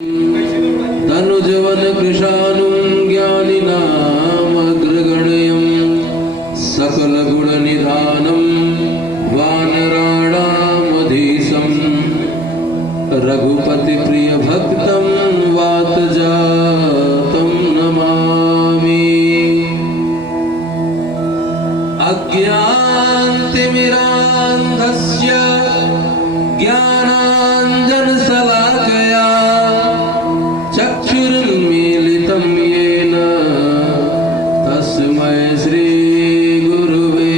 तनुजवन कृशानुं ज्ञानिनामग्रगण्यं सकलगुणनिधानं वानराणामधीशं रघुपतिप्रियभक्तं वातजातं नमामि। अज्ञानतिमिरान्धस्य ज्ञानाञ्जनशलाकया चक्षुरुन्मीलितं येन तस्मै श्रीगुरुवे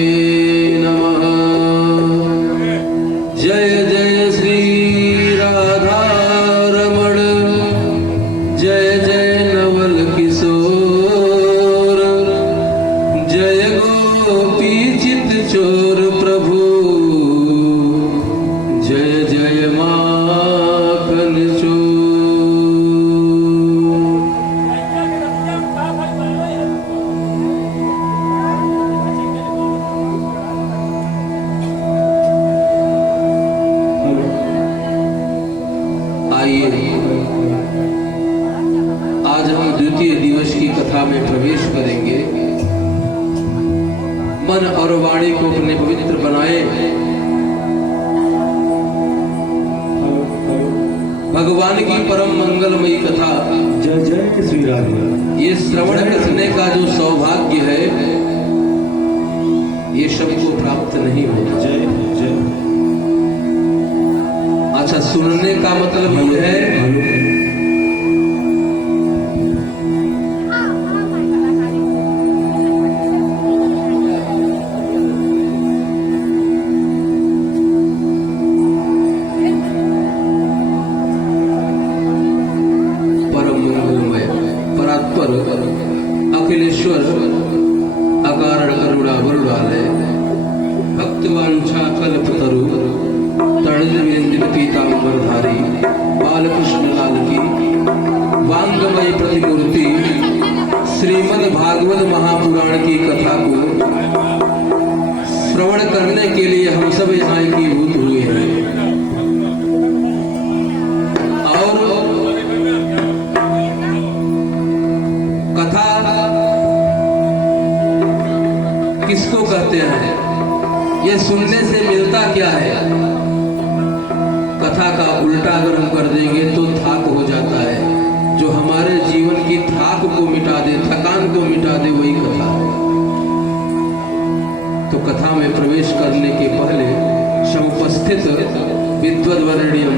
नमः। जय जय श्री राधारमण, जय जय नवल किशोर, जय गोपी चित चोर प्रभु, जय जय माखन चोर। आइए आज हम द्वितीय दिवस की कथा में प्रवेश करेंगे। मन और वाणी को अपने पवित्र बनाए, भगवान की परम मंगलमयी कथा जय जय श्री राधे। ये श्रवण करने का जो सौभाग्य है ये सबको प्राप्त नहीं होता। जय जय। अच्छा, सुनने का मतलब ये है अखिलेश्वर अकारण करुणा वरुणालय भक्तवांछा कल्पतरु तड़ित पीतांबरधारी बालकृष्ण लाल की वांगमय प्रतिमूर्ति श्रीमद् भागवत महापुराण की कथा को श्रवण करने के लिए हम सब यहाँ एकीभूत हुए हैं। किसको कहते हैं, ये सुनने से मिलता क्या है? कथा का उल्टा अगर हम कर देंगे तो थाक हो जाता है। जो हमारे जीवन की थाक को मिटा दे, थकान को मिटा दे, वही कथा है। तो कथा में प्रवेश करने के पहले समुपस्थित विद्वद्वरेण्यम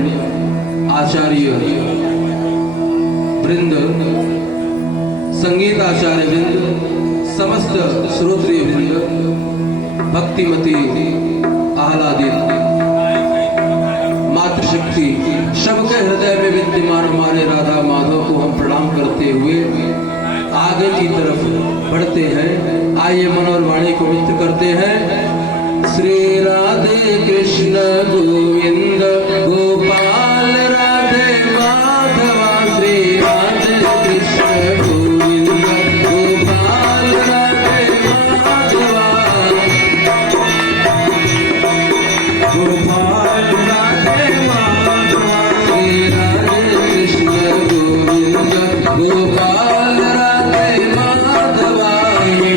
आचार्य वृंद, संगीत आचार्य वृंद, समस्त श्रोत्रिय वृंद, भक्तिमती आह्लादित मातृशक्ति सबके हृदय में विद्यमान हमारे राधा माधव को हम प्रणाम करते हुए आगे की तरफ बढ़ते हैं। आइए मन और वाणी को मित्र करते हैं। श्री राधे कृष्ण गोविंद गोपाल राधे माधवा, श्री राधे कृष्ण गोविंद गोपाल राधे माधवा, गोपाल राधे माधवा, श्री राधे कृष्ण गोविंद गोपाल राधे माधवा,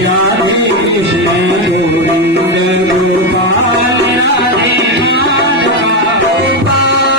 राधे कृष्ण गोविंद गोपाल राधे माधवा, गोपाल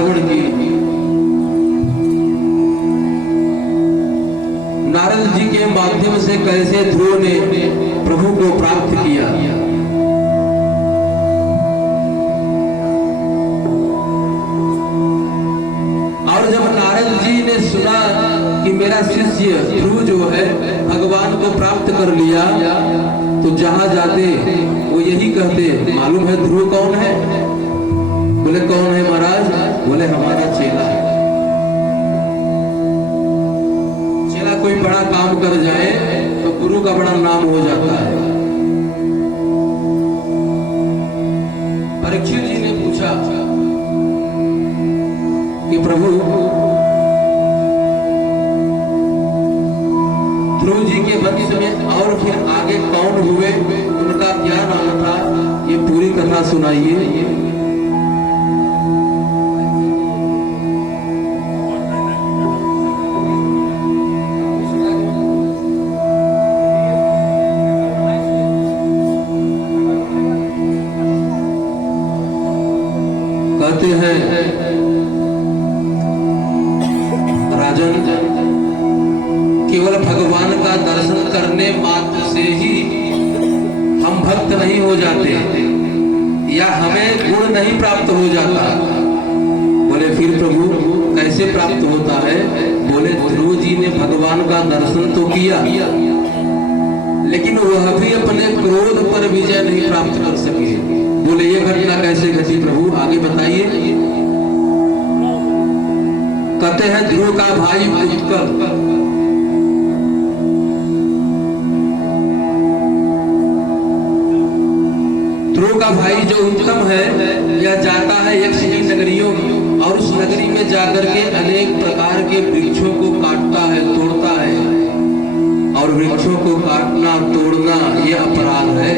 श्रवण की। नारद जी के माध्यम से कैसे ध्रुव ने प्रभु को प्राप्त किया। और जब नारद जी ने सुना कि मेरा शिष्य ध्रुव जो है भगवान को प्राप्त कर लिया, तो जहां जाते वो यही कहते, मालूम है ध्रुव कौन है? बोले कौन है महाराज? बोले हमारा चेला है। चेला कोई बड़ा काम कर जाए तो गुरु का बड़ा नाम हो जाता है। परीक्षित जी ने पूछा कि प्रभु ध्रुव जी के वंश में और फिर आगे कौन हुए, उनका क्या नाम था, ये पूरी कथा सुनाइए। कहते हैं राजन, केवल भगवान का दर्शन करने मात्र से ही हम भक्त नहीं हो जाते या हमें गुण नहीं प्राप्त हो जाता। बोले फिर प्रभु कैसे प्राप्त होता है? बोले ध्रुव जी ने भगवान का दर्शन तो किया, लेकिन वह भी अपने क्रोध पर विजय नहीं प्राप्त कर सके। बोले ये घटना कैसे घटी प्रभु, आगे बताइए। कहते हैं ध्रुव का भाई उत्कल ध्रुव का भाई जो उत्तम है, यह जाता है यक्षिणी नगरियों में और उस नगरी में जाकर के अनेक प्रकार के वृक्षों को काटता है, तोड़ता है। और वृक्षों को काटना तोड़ना ये अपराध है।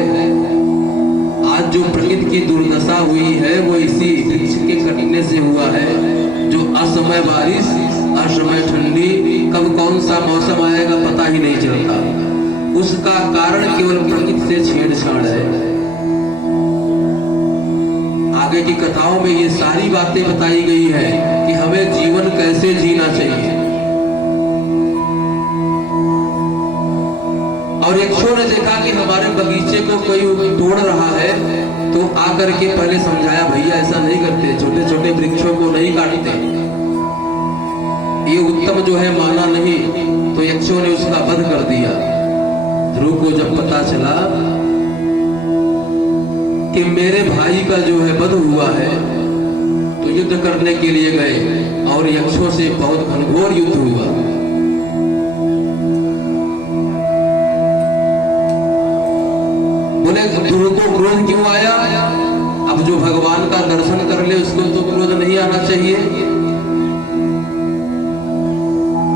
आज जो प्रकृति की दुर्दशा हुई है वो इसी वृक्ष के कटने से हुआ है। जो असमय बारिश, असमय ठंडी, कब कौन सा मौसम आएगा पता ही नहीं चलता। उसका कारण केवल प्रकृति से छेड़छाड़ है। आगे की कथाओं में ये सारी बातें बताई गई है कि हमें जीवन कैसे जीना चाहिए। और यक्षों ने देखा कि हमारे बगीचे को कोई तोड़ रहा है, तो आकर के पहले समझाया, भैया ऐसा नहीं करते, छोटे छोटे वृक्षों को नहीं काटते, ये उत्तम जो है माना नहीं। तो यक्षों ने उसका वध कर दिया। ध्रुव को जब पता चला कि मेरे भाई का जो है वध हुआ है, तो युद्ध करने के लिए गए और यक्षों से बहुत घनघोर युद्ध हुआ। बोले ध्रुव को क्रोध क्यों आया? अब जो भगवान का दर्शन कर ले उसको तो क्रोध नहीं आना चाहिए।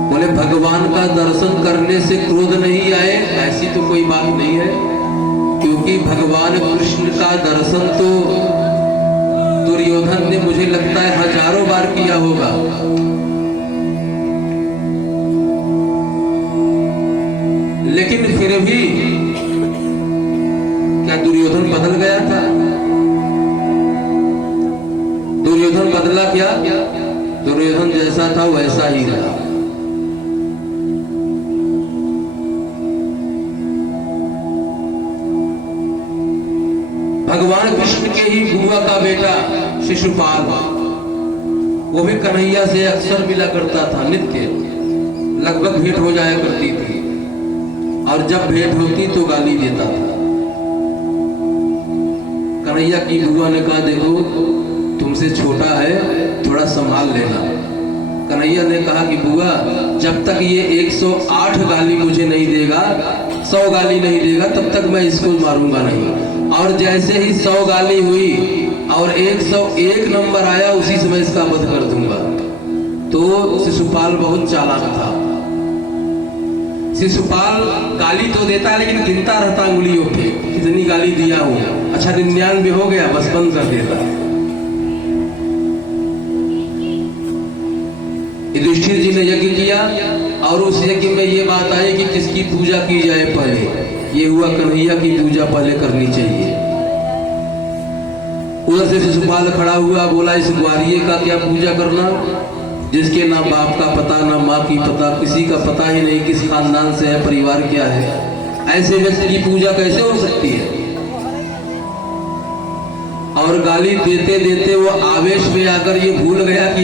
बोले भगवान का दर्शन करने से क्रोध नहीं आए, ऐसी तो कोई बात नहीं है, क्योंकि भगवान कृष्ण का दर्शन तो दुर्योधन ने मुझे लगता है हजारों बार किया होगा। लेकिन फिर भी क्या दुर्योधन बदल गया था? दुर्योधन बदला क्या? दुर्योधन जैसा था वैसा ही रहा। भगवान कृष्ण के ही बुआ का बेटा शिशुपाल, वो भी कन्हैया से अक्सर मिला करता था, नित्य लगभग भेंट हो जाया करती थी। और जब भेंट होती तो गाली देता था। कन्हैया की बुआ ने कहा, देखो तुमसे छोटा है, थोड़ा संभाल लेना। कन्हैया ने कहा कि बुआ जब तक ये 108 गाली मुझे नहीं देगा, 100 गाली नहीं देगा, तब तक मैं इसको मारूंगा नहीं। और जैसे ही 100 गाली हुई और 101 नंबर आया, उसी समय इसका वध कर दूंगा। तो शिशुपाल बहुत चालाक था। शिशुपाल गाली तो देता है लेकिन गिनता रहता अंगुलियों पे कितनी गाली दिया हूं। अच्छा 99 हो गया, बस बंद कर देता। युधिष्ठिर जी ने यज्ञ किया और उस यज्ञ में ये बात आई कि किसकी पूजा की जाए पहले। ये हुआ कन्हैया की पूजा पहले करनी चाहिए। उधर से शिशुपाल खड़ा हुआ, बोला इस ग्वारिये का क्या पूजा करना, जिसके ना बाप का पता ना माँ की पता, किसी का पता ही नहीं किस खानदान से है, परिवार क्या है, ऐसे व्यक्ति की पूजा कैसे हो सकती है। और गाली देते देते वो आवेश में आकर ये भूल गया कि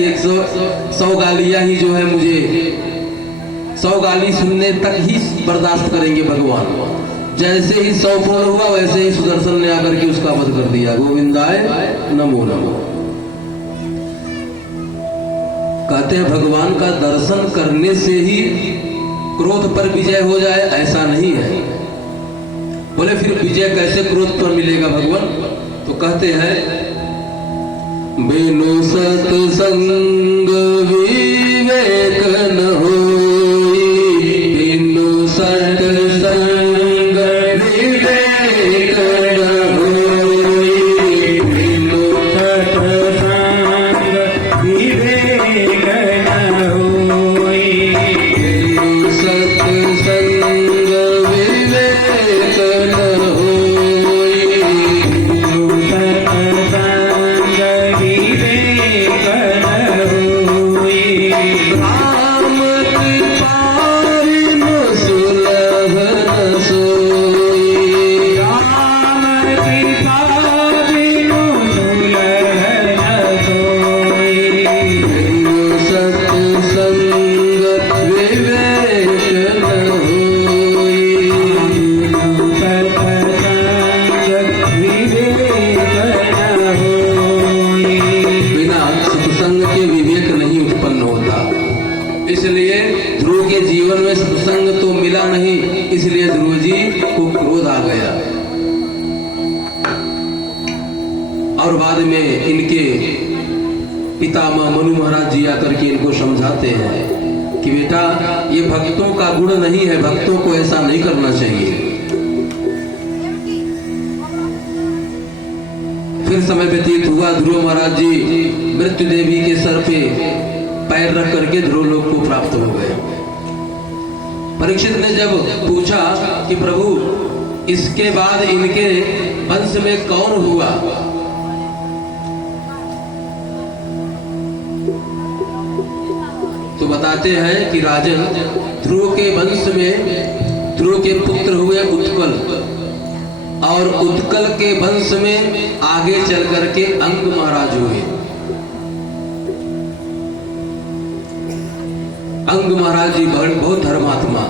100 गालियां ही जो है मुझे 100 गाली सुनने तक ही बर्दाश्त करेंगे भगवान। जैसे ही 100 पूर्ण हुआ वैसे ही सुदर्शन ने आकर के उसका वध कर दिया। गोविंदाय नमो नमो। कहते हैं भगवान का दर्शन करने से ही क्रोध पर विजय हो जाए, ऐसा नहीं है। बोले फिर विजय कैसे क्रोध पर मिलेगा भगवान? तो कहते हैं बिनु सत्संग विवेक न होई, बिनु सत्संग विवेक न होई, बिनु सत्संग विवेक न होई, बिनु सत्संग विवेक न होई, सत्संग विवेक न होई। राम कृपारि न सुलभ न सोई, राम कृपा बिनु सुलभ न सोई, बिनु सत्संग विवेक न होई। सत्संग विवेक न होई। बिना सत्संग के विवेक नहीं उत्पन्न होता। इसलिए ध्रुव के जीवन में सत्संग तो मिला नहीं, इसलिए ध्रुव जी को क्रोध आ गया। और बाद में इनके पितामह मनु महाराज जी आकर के इनको समझाते हैं कि बेटा ये भक्तों का गुण नहीं है, भक्तों को ऐसा नहीं करना चाहिए। फिर समय व्यतीत हुआ, ध्रुव महाराज जी मृत्यु देवी के सर पे पैर रख करके ध्रुव लोक को प्राप्त हो गए। परीक्षित ने जब पूछा कि प्रभु इसके बाद इनके वंश में कौन हुआ, तो बताते हैं कि राजन ध्रुव के वंश में ध्रुव के पुत्र हुए उत्कल, और उत्कल के वंश में आगे चल करके अंग महाराज हुए। अंग महाराज जी बहुत धर्मात्मा,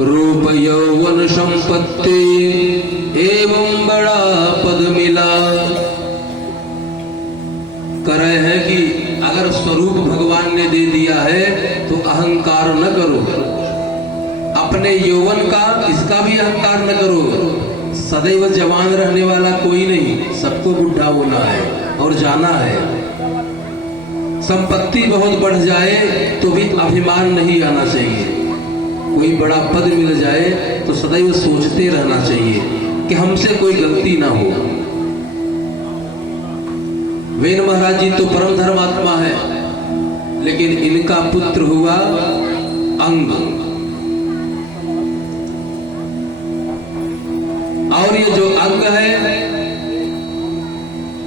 रूप यौवन संपत्ति एवं बड़ा पद मिला। कर रहे हैं कि अगर स्वरूप भगवान ने दे दिया है तो अहंकार न करो, अपने यौवन का इसका भी अहंकार न करो। सदैव जवान रहने वाला कोई नहीं, सबको बुढ़ा होना है और जाना है। संपत्ति बहुत बढ़ जाए तो भी अभिमान नहीं आना चाहिए। कोई बड़ा पद मिल जाए तो सदैव सोचते रहना चाहिए कि हमसे कोई गलती ना हो। वेन महाराज जी तो परम धर्मात्मा है, लेकिन इनका पुत्र हुआ अंग, और ये जो अंग है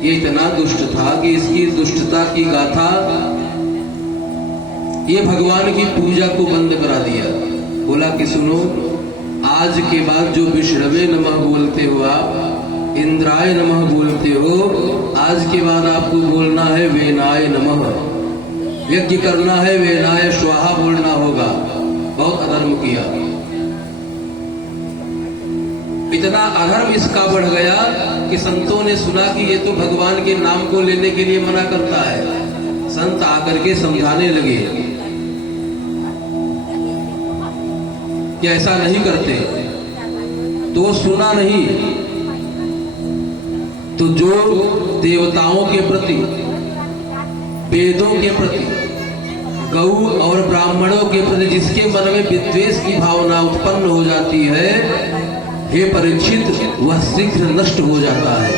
ये इतना दुष्ट था कि इसकी दुष्टता की गाथा ये भगवान की पूजा को बंद करा दिया। बोला कि सुनो, आज के बाद जो विष्णवे नमः बोलते हो आप, इंद्राय नमः बोलते हो, आज के बाद आपको बोलना है वेनाय नमः। यज्ञ करना है वेनाय स्वाहा बोलना होगा। बहुत अधर्म किया। इतना अधर्म इसका बढ़ गया कि संतों ने सुना कि ये तो भगवान के नाम को लेने के लिए मना करता है। संत आकर के समझाने लगे कि ऐसा नहीं करते, तो सुना नहीं। तो जो देवताओं के प्रति, वेदों के प्रति, गौ और ब्राह्मणों के प्रति जिसके मन में विद्वेष की भावना उत्पन्न हो जाती है, हे परीक्षित, वह शीघ्र नष्ट हो जाता है।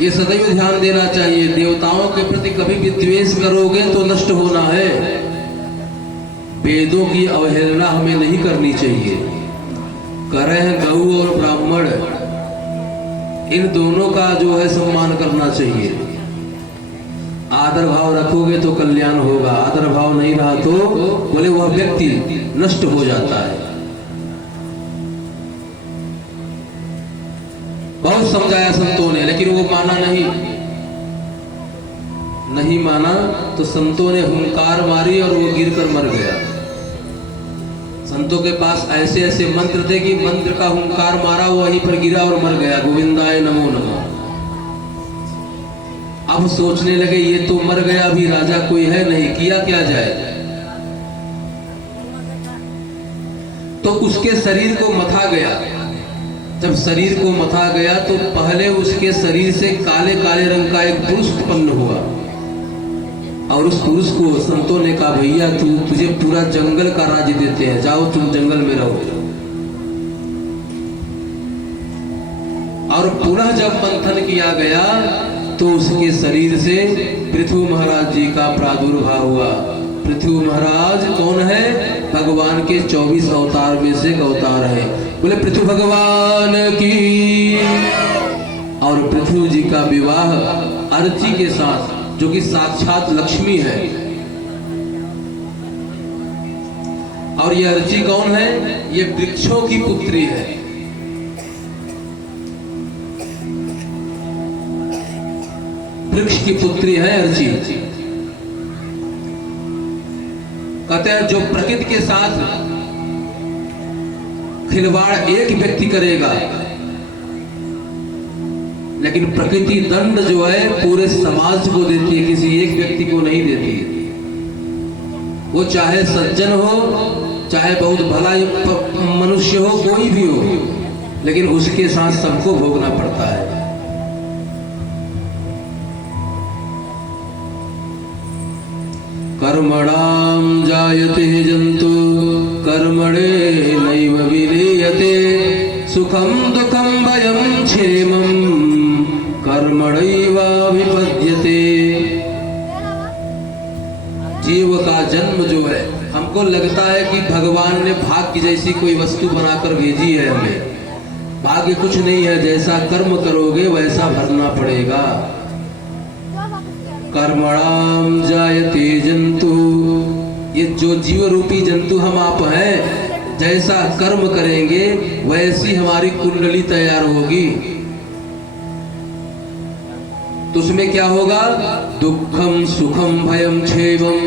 ये सदैव ध्यान देना चाहिए। देवताओं के प्रति कभी विद्वेष करोगे तो नष्ट होना है। वेदों की अवहेलना हमें नहीं करनी चाहिए। करें गऊ और ब्राह्मण, इन दोनों का जो है सम्मान करना चाहिए। आदर भाव रखोगे तो कल्याण होगा, आदर भाव नहीं रहा तो बोले वह व्यक्ति नष्ट हो जाता है। बहुत समझाया संतों ने, लेकिन वो माना नहीं माना तो संतों ने हुंकार मारी और वो गिरकर मर गया। संतों के पास ऐसे ऐसे मंत्र थे कि मंत्र का हुंकार मारा, वो वहीं पर गिरा और मर गया। गोविंदाय नमो नमः। अब सोचने लगे ये तो मर गया, अभी राजा कोई है नहीं, किया क्या जाए। तो उसके शरीर को मथा गया। जब शरीर को मथा गया तो पहले उसके शरीर से काले काले रंग का एक पुरुष उत्पन्न हुआ, और उस पुरुष को संतों ने कहा भैया तुझे पूरा जंगल का राज्य देते हैं, जाओ तुम जंगल में रहो। और पुनः जब मंथन किया गया तो उसके शरीर से पृथु महाराज जी का प्रादुर्भाव हुआ। पृथु महाराज कौन है? भगवान के 24 अवतार में से एक अवतार है। बोले पृथु भगवान की। और पृथु जी का विवाह अर्ची के साथ, जो कि साक्षात लक्ष्मी है। और ये अर्ची कौन है? ये वृक्षों की पुत्री है। वृक्ष की पुत्री है अर्ची। कहते हैं जो प्रकृति के साथ खिलवाड़ एक व्यक्ति करेगा, लेकिन प्रकृति दंड जो है पूरे समाज को देती है, किसी एक व्यक्ति को नहीं देती। वो चाहे सज्जन हो, चाहे बहुत भला मनुष्य हो, कोई भी हो, लेकिन उसके साथ सबको भोगना पड़ता है। कर्मणाम जायते जंतु कर्मणे नैव विलीयते सुखम दुखम भयम क्षेमम कर्मणैवाभिपद्यते। जीव का जन्म जो है, हमको लगता है कि भगवान ने भाग्य जैसी कोई वस्तु बनाकर भेजी है हमें। भाग्य कुछ नहीं है, जैसा कर्म करोगे वैसा भरना पड़ेगा। कर्मणाम जायते जंतु, ये जो जीव रूपी जंतु हम आप हैं, जैसा कर्म करेंगे वैसी हमारी कुंडली तैयार होगी। तो उसमें क्या होगा? दुखम सुखम भयम क्षेमम।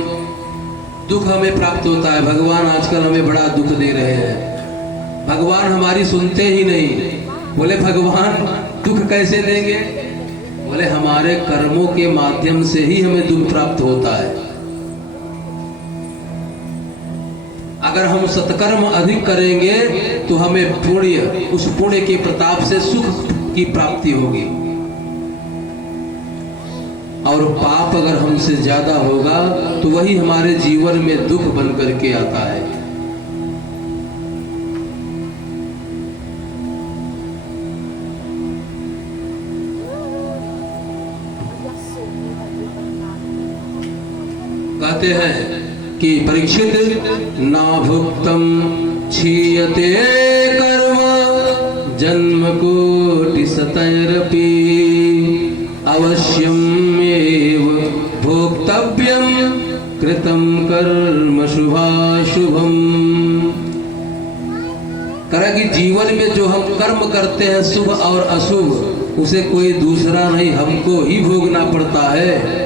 दुख हमें प्राप्त होता है। भगवान आजकल हमें बड़ा दुख दे रहे हैं। भगवान हमारी सुनते ही नहीं। बोले भगवान दुख कैसे देंगे? बोले हमारे कर्मों के माध्यम से ही हमें दुख प्राप्त होता है। अगर हम सत्कर्म अधिक करेंगे तो हमें पुण्य, उस पुण्य के प्रताप से सुख की प्राप्ति होगी। और पाप अगर हमसे ज्यादा होगा तो वही हमारे जीवन में दुख बन करके आता है। कहते हैं कि परीक्षित ना भुक्तम क्षीयते कर्म जन्म कोटि शतैरपि अवश्यम एव भोक्तव्यम कृतम कर्म शुभाशुभम। करा कि जीवन में जो हम कर्म करते हैं शुभ और अशुभ, उसे कोई दूसरा नहीं, हमको ही भोगना पड़ता है।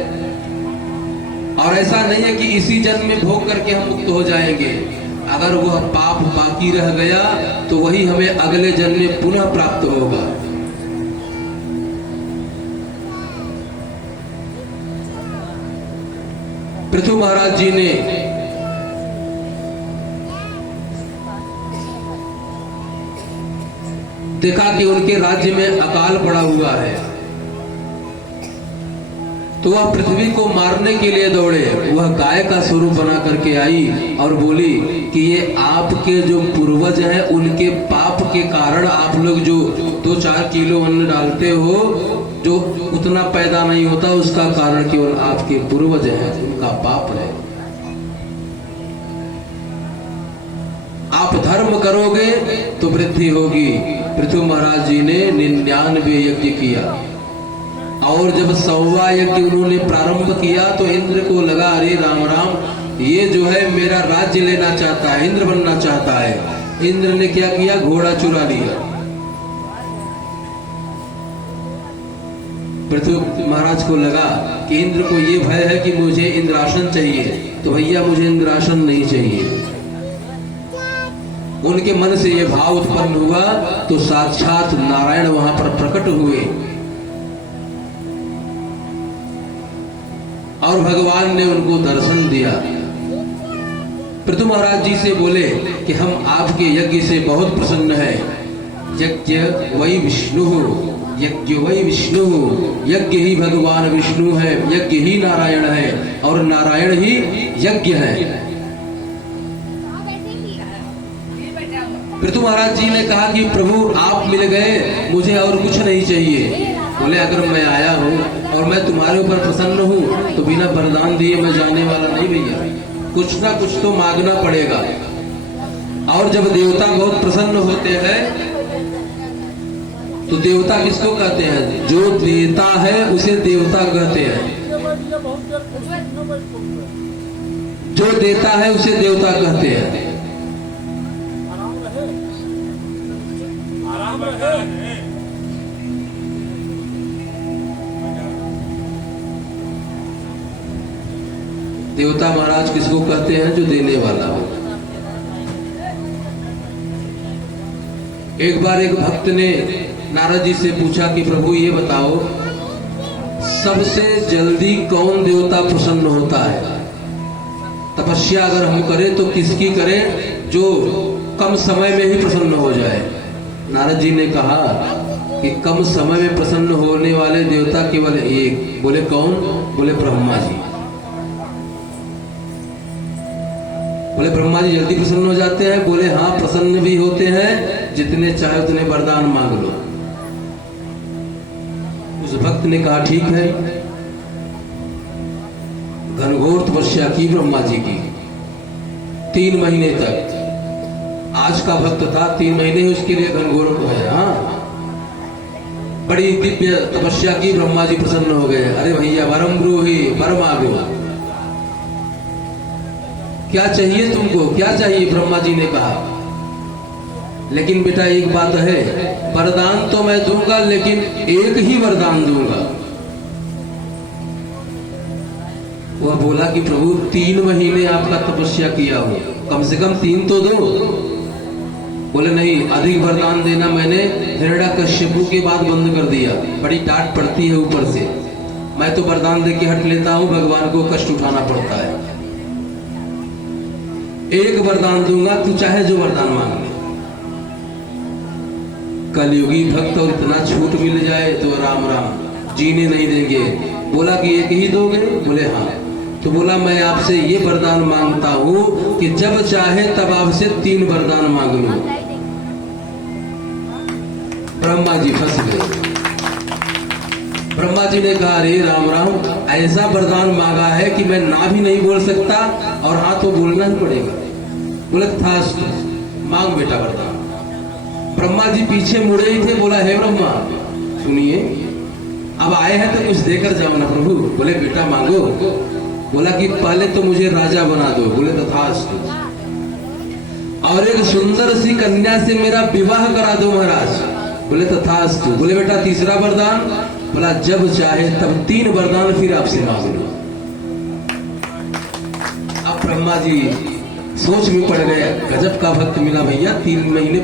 और ऐसा नहीं है कि इसी जन्म में भोग करके हम मुक्त हो जाएंगे। अगर वह पाप बाकी रह गया तो वही हमें अगले जन्म में पुनः प्राप्त होगा। पृथु महाराज जी ने देखा कि उनके राज्य में अकाल पड़ा हुआ है, तो वह पृथ्वी को मारने के लिए दौड़े। वह गाय का स्वरूप बना करके आई और बोली कि ये आपके जो पूर्वज हैं, उनके पाप के कारण आप लोग जो 2-4 किलो अन्न डालते हो, जो उतना पैदा नहीं होता, उसका कारण केवल आपके पूर्वज हैं, उनका पाप है। आप धर्म करोगे तो वृद्धि होगी। पृथु महाराज जी ने 99 यज्ञ किया और जब 100वां यज्ञ उन्होंने प्रारंभ किया तो इंद्र को लगा, अरे राम राम, ये जो है मेरा राज्य लेना चाहता है, इंद्र बनना चाहता है। इंद्र ने क्या किया, घोड़ा चुरा लिया। पृथु महाराज को लगा कि इंद्र को ये भय है कि मुझे इंद्रासन चाहिए, तो भैया मुझे इंद्रासन नहीं चाहिए। उनके मन से ये भाव उत्पन्न हुआ तो साक्षात नारायण वहां पर प्रकट हुए और भगवान ने उनको दर्शन दिया। पृथु महाराज जी से बोले कि हम आपके यज्ञ से बहुत प्रसन्न है। यज्ञ वही विष्णु, यज्ञ वही विष्णु, यज्ञ ही भगवान विष्णु है, यज्ञ ही नारायण है और नारायण ही यज्ञ है। पृथु महाराज जी ने कहा कि प्रभु आप मिल गए, मुझे और कुछ नहीं चाहिए। बोले अगर मैं आया हूँ और मैं तुम्हारे ऊपर प्रसन्न हूँ तो बिना वरदान दिए मैं जाने वाला नहीं भैया, कुछ ना कुछ तो मांगना पड़ेगा। और जब देवता बहुत प्रसन्न होते हैं तो देवता किसको कहते हैं, जो देता है उसे देवता कहते हैं, जो देता है उसे देवता कहते हैं। देवता महाराज किसको कहते हैं, जो देने वाला हो। एक बार एक भक्त ने नारद जी से पूछा कि प्रभु ये बताओ सबसे जल्दी कौन देवता प्रसन्न होता है, तपस्या अगर हम करें तो किसकी करें जो कम समय में ही प्रसन्न हो जाए। नारद जी ने कहा कि कम समय में प्रसन्न होने वाले देवता केवल एक। बोले कौन, बोले ब्रह्मा जी। बोले ब्रह्मा जी जल्दी प्रसन्न हो जाते हैं, बोले हाँ प्रसन्न भी होते हैं, जितने चाहे उतने वरदान मांग लो। उस भक्त ने कहा ठीक है। घनघोर तपस्या की ब्रह्मा जी की 3 महीने तक। आज का भक्त था, 3 महीने उसके लिए घनघोर को है। हाँ बड़ी दिव्य तपस्या की, ब्रह्मा जी प्रसन्न हो गए। अरे भैया वरम ब्रूहि वर मांगो, क्या चाहिए तुमको, क्या चाहिए, ब्रह्मा जी ने कहा। लेकिन बेटा एक बात है, वरदान तो मैं दूंगा लेकिन एक ही वरदान दूंगा। वह बोला कि प्रभु 3 महीने आपका तपस्या किया हो, कम से कम 3 तो दो। बोले नहीं, अधिक वरदान देना मैंने हिरण्यकश्यपु के बाद बंद कर दिया, बड़ी डांट पड़ती है ऊपर से। मैं तो वरदान दे के हट लेता हूं, भगवान को कष्ट उठाना पड़ता है। एक वरदान दूंगा, तू चाहे जो वरदान मांग ले। कलयुगी भक्त और इतना छूट मिल जाए तो राम राम, जीने नहीं देंगे। बोला कि एक ही दोगे, बोले हाँ। तो बोला मैं आपसे ये वरदान मांगता हूं कि जब चाहे तब आपसे 3 वरदान मांग लो। ब्रह्मा जी फंस गए। ब्रह्मा जी ने कहा अरे राम राम, ऐसा वरदान मांगा है कि मैं ना भी नहीं बोल सकता और हाँ तो बोलना ही पड़ेगा। बोले थास्तु, मांग बेटा वरदान। ब्रह्मा जी पीछे मुड़े ही थे। बोला हे ब्रह्मा सुनिए, अब आए हैं तो कुछ देकर जाओ ना प्रभु। बोले बेटा मांगो। बोला कि पहले तो मुझे राजा बना दो। बोले तथास्तु। और एक सुंदर सी कन्या से मेरा विवाह करा दो महाराज। बोले तथास्तु। बोले बेटा तीसरा वरदान। बोला जब चाहे तब 3 वरदान फिर आपसे मांग लो। अब ब्रह्मा जी सोच में पड़ गए, गजब का भक्त मिला भैया, 3 महीने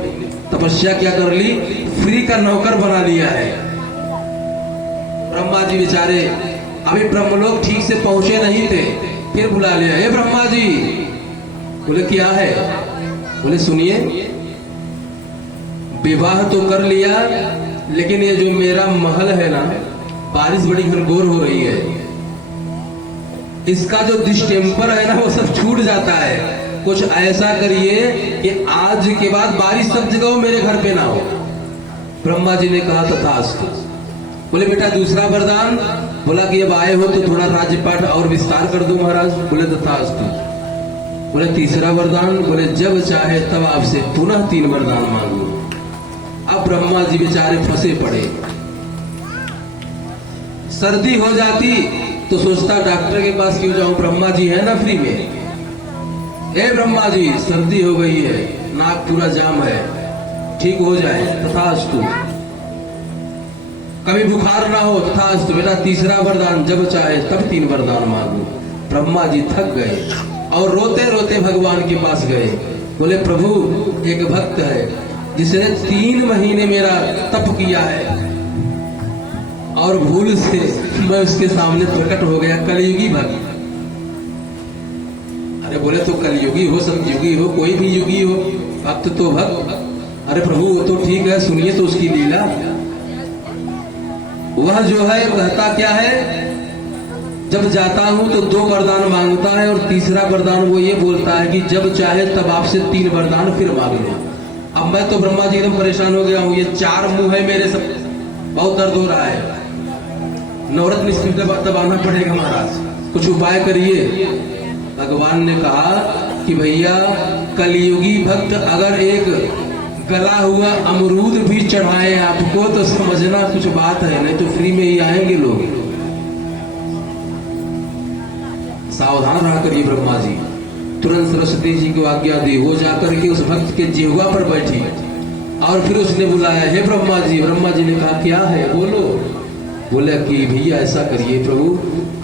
तपस्या क्या कर ली, फ्री का नौकर बना लिया है। ब्रह्मा जी बेचारे अभी ब्रह्मलोक ठीक से पहुंचे नहीं थे, फिर बुला लिया, हे ब्रह्मा जी। बोले क्या है। बोले सुनिए, विवाह तो कर लिया लेकिन ये जो मेरा महल है ना, बारिश बड़ी घनघोर हो रही है, इसका जो डिस्टेम्पर है ना वो सब छूट जाता है। कुछ ऐसा करिए कि आज के बाद बारिश सब जगह हो, मेरे घर पे ना हो। ब्रह्मा जी ने कहा तथास्तु। बोले बेटा दूसरा वरदान। बोला कि अब आए हो तो थोड़ा राज्यपाठ और विस्तार कर दो महाराज। बोले तथास्तु। बोले तीसरा वरदान, बोले जब चाहे तब आपसे पुनः 3 वरदान मांगो। अब ब्रह्मा जी बेचारे फंसे पड़े। सर्दी हो जाती तो सोचता डॉक्टर के पास क्यों जाऊं, ब्रह्मा जी है ना फ्री में। ए ब्रह्मा जी सर्दी हो गई है, नाक पूरा जाम है, ठीक हो जाए तथास्तु। कभी बुखार ना हो तथास्तु। मेरा तीसरा वरदान जब चाहे तब 3 वरदान मांगो। ब्रह्मा जी थक गए और रोते रोते भगवान के पास गए। बोले प्रभु एक भक्त है जिसने 3 महीने मेरा तप किया है और भूल से मैं उसके सामने प्रकट हो गया, कलयुगी भक्त। अरे बोले तो कलयुगी हो, सतयुगी हो, कोई भी युगी हो, भक्त तो भक्त। अरे प्रभु वो तो ठीक है, सुनिए तो उसकी लीला। वह जो है कहता क्या है, जब जाता हूं तो 2 वरदान मांगता है और तीसरा वरदान वो ये बोलता है कि जब चाहे तब आपसे 3 वरदान फिर मांग लो। अब मैं तो ब्रह्मा जी एकदम परेशान हो गया हूं, ये 4 मुंह है मेरे, सब बहुत दर्द हो रहा है, नवरत्न स्थित दबाना पड़ेगा महाराज, कुछ उपाय करिए। भगवान ने कहा कि भैया कलयुगी भक्त अगर एक गला हुआ अमरूद भी चढ़ाए आपको तो समझना कुछ बात है, नहीं तो फ्री में ही आएंगे लोग। सावधान रहा करिए। ब्रह्मा जी तुरंत सरस्वती जी को आज्ञा दी, वो जाकर के उस भक्त के जिह्वा पर बैठी और फिर उसने बुलाया, हे ब्रह्मा जी। ब्रह्मा जी ने कहा क्या है बोलो। बोले कि भैया ऐसा करिए प्रभु,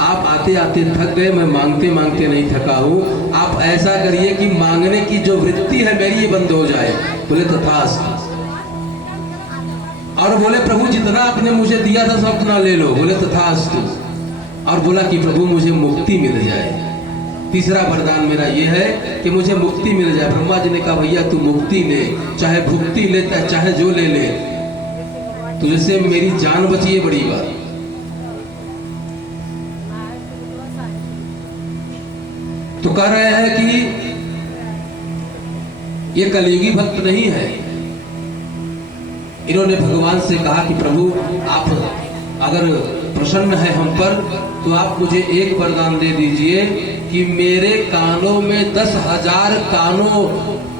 आप आते आते थक गए, मैं मांगते मांगते नहीं थका हूं, आप ऐसा करिए कि मांगने की जो वृत्ति है मेरी ये बंद हो जाए। बोले तथास्तु। और बोले प्रभु जितना आपने मुझे दिया था सब अपना ले लो। बोले तथास्तु। और बोला कि प्रभु मुझे मुक्ति मिल जाए। तीसरा वरदान मेरा ये है कि मुझे मुक्ति मिल जाए। ब्रह्मा जी ने कहा भैया तू मुक्ति ले, चाहे भुक्ति ले, चाहे जो ले ले, तुझसे मेरी जान बची है बड़ी बात। तो कह रहे हैं कि ये कलयुगी भक्त नहीं है। इन्होंने भगवान से कहा कि प्रभु आप अगर प्रसन्न है हम पर तो आप मुझे एक वरदान दे दीजिए कि मेरे कानों में 10,000 कानों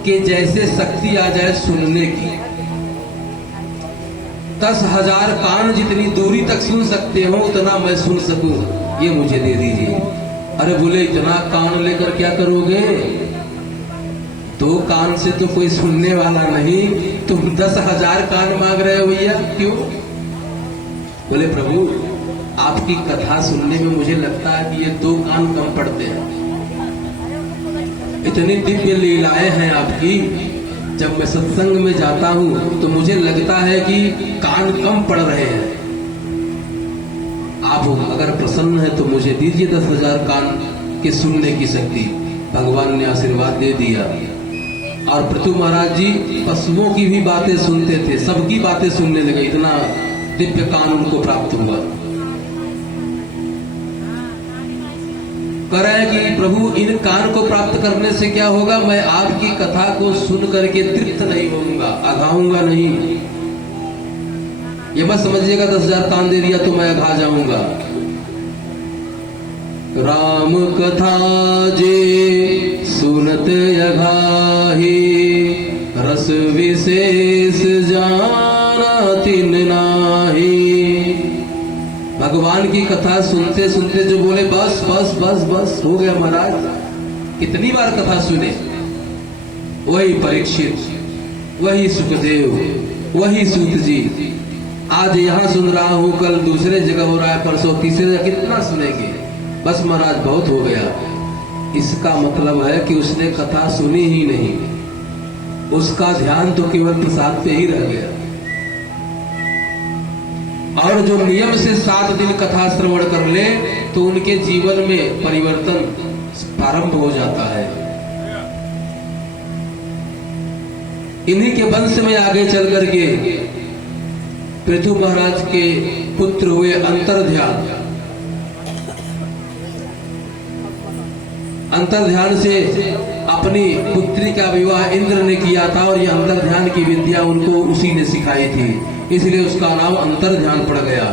के जैसे शक्ति आ जाए सुनने की। 10,000 कान जितनी दूरी तक सुन सकते हो उतना मैं सुन सकूं, ये मुझे दे दीजिए। अरे बोले इतना कान लेकर क्या करोगे, 2 कान से तो कोई सुनने वाला नहीं, तुम 10,000 कान मांग रहे हो भैया, क्यों? बोले प्रभु आपकी कथा सुनने में मुझे लगता है कि ये 2 कान कम पड़ते हैं, इतनी दिव्य लीलाएं हैं आपकी। जब मैं सत्संग में जाता हूं तो मुझे लगता है कि कान कम पड़ रहे हैं। आप अगर प्रसन्न है तो मुझे दीजिए 10,000 कान के सुनने की शक्ति। भगवान ने आशीर्वाद दे दिया और पृथु महाराज जी पशुओं की भी बातें सुनते थे, सबकी बातें सुनने लगे, इतना दिव्य कान उनको प्राप्त हुआ। कह रहे हैं कि प्रभु इन कान को प्राप्त करने से क्या होगा, मैं आपकी कथा को सुन करके तृप्त नहीं होऊंगा, अघाऊंगा नहीं। ये बस समझिएगा 10,000 कान दे दिया तो मैं अघा जाऊंगा। राम कथा जे सुनत अघाही, रस विशेष जाना तिन नाही। भगवान की कथा सुनते सुनते जो बोले बस बस बस बस हो गया महाराज। कितनी बार कथा सुने, वही परीक्षित, वही सुखदेव, वही सूत जी, आज यहाँ सुन रहा हूँ, कल दूसरे जगह हो रहा है, परसों तीसरे जगह, कितना सुनेंगे। बस महाराज बहुत हो गया। इसका मतलब है कि उसने कथा सुनी ही नहीं, उसका ध्यान तो केवल प्रसाद पे ही रह गया। और जो नियम से 7 दिन कथा श्रवण कर ले तो उनके जीवन में परिवर्तन प्रारंभ हो जाता है। इन्हीं के वंश में आगे चल करके पृथु महाराज के पुत्र हुए अंतर्ध्यान। अंतर्ध्यान से अपनी पुत्री का विवाह इंद्र ने किया था और यह अंतर्ध्यान की विद्या उनको उसी ने सिखाई थी, इसलिए उसका नाम अंतर्ध्यान पड़ गया।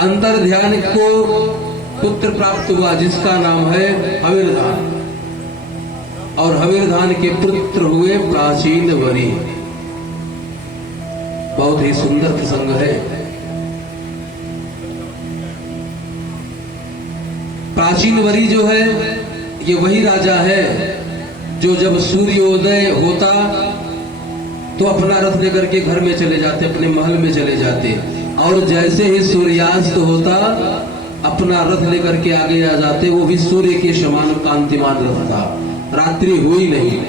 अंतर्ध्यान को पुत्र प्राप्त हुआ जिसका नाम है अविर्धान। और हवीरधान के पुत्र हुए प्राचीन वरी। बहुत ही सुंदर प्रसंग है। प्राचीन वरी जो है ये वही राजा है जो जब सूर्योदय होता तो अपना रथ लेकर के घर में चले जाते, अपने महल में चले जाते, और जैसे ही सूर्यास्त होता अपना रथ लेकर के आगे आ जाते। वो भी सूर्य के समान कांतिमान रथ था, रात्रि हुई नहीं।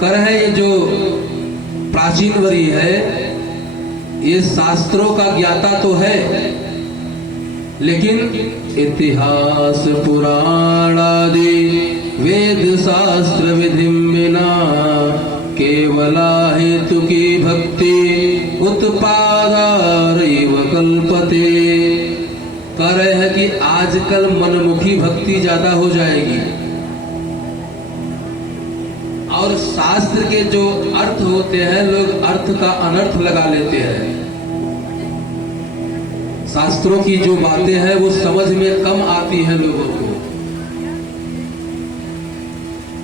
कर है ये जो प्राचीन वरी है ये शास्त्रों का ज्ञाता तो है, लेकिन इतिहास पुराण आदि वेद शास्त्र विधि बिना केवला हेतु की भक्ति उत्पादारैव कल्पते। कह रहे हैं कि आजकल मनमुखी भक्ति ज्यादा हो जाएगी और शास्त्र के जो अर्थ होते हैं लोग अर्थ का अनर्थ लगा लेते हैं। शास्त्रों की जो बातें हैं वो समझ में कम आती है लोगों को।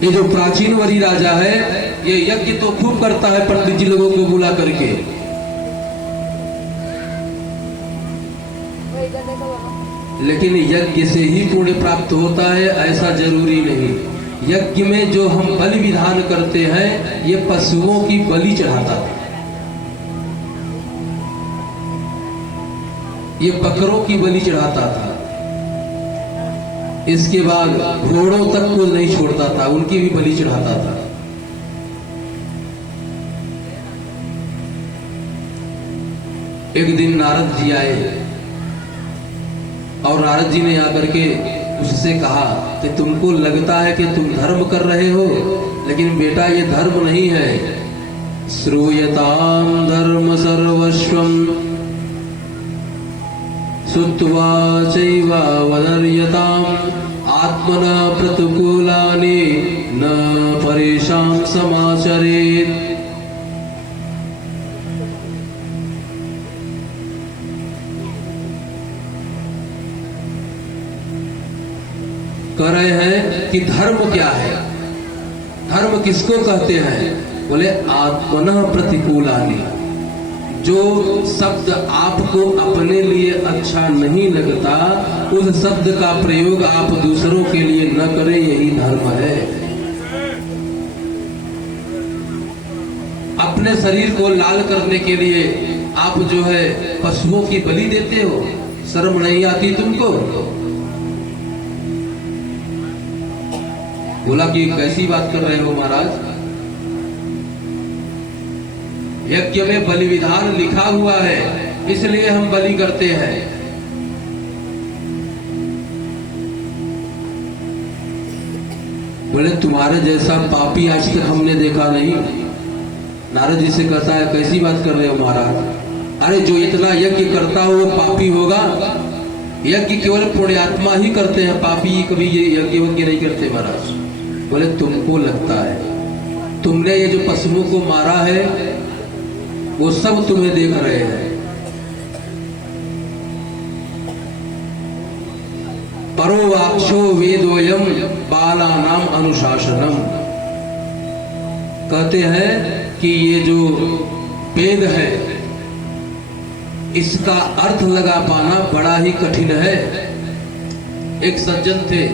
ये जो प्राचीन वरी राजा है ये यज्ञ तो खूब करता है पंडित जी लोगों को बुला करके, लेकिन यज्ञ से ही पुण्य प्राप्त होता है ऐसा जरूरी नहीं। यज्ञ में जो हम बलि विधान करते हैं ये पशुओं की बलि चढ़ाता था, ये बकरों की बलि चढ़ाता था। इसके बाद घोड़ों तक को नहीं छोड़ता था, उनकी भी बलि चढ़ाता था। एक दिन नारद जी आए और नारद जी ने आकर के उससे कहा कि तुमको लगता है कि तुम धर्म कर रहे हो, लेकिन बेटा ये धर्म नहीं है। श्रूयताम धर्म सर्वस्वम श्रुत्वा चैव वदर्यताम आत्मना प्रतिकूलानि न परेषां समाचरेत्। कह रहे हैं कि धर्म क्या है, धर्म किसको कहते हैं? बोले आत्मनः प्रतिकूलानि। जो शब्द आपको अपने लिए अच्छा नहीं लगता उस शब्द का प्रयोग आप दूसरों के लिए न करें, यही धर्म है। अपने शरीर को लाल करने के लिए आप जो है पशुओं की बलि देते हो, शर्म नहीं आती तुमको? बोला कि कैसी बात कर रहे हो महाराज, यज्ञ में बलि विधान लिखा हुआ है इसलिए हम बलि करते हैं। बोले तुम्हारे जैसा पापी आज तक हमने देखा नहीं। नारद जी से कहता है कैसी बात कर रहे हो महाराज, अरे जो इतना यज्ञ करता हो वो पापी होगा? यज्ञ केवल पुण्यात्मा ही करते हैं, पापी कभी ये यज्ञ नहीं करते महाराज। बोले तुमको लगता है, तुमने ये जो पशुओं को मारा है वो सब तुम्हें देख रहे हैं। परोवाक्षो वेदोयम बालानाम अनुशासनम। कहते हैं कि ये जो वेद है इसका अर्थ लगा पाना बड़ा ही कठिन है। एक सज्जन थे,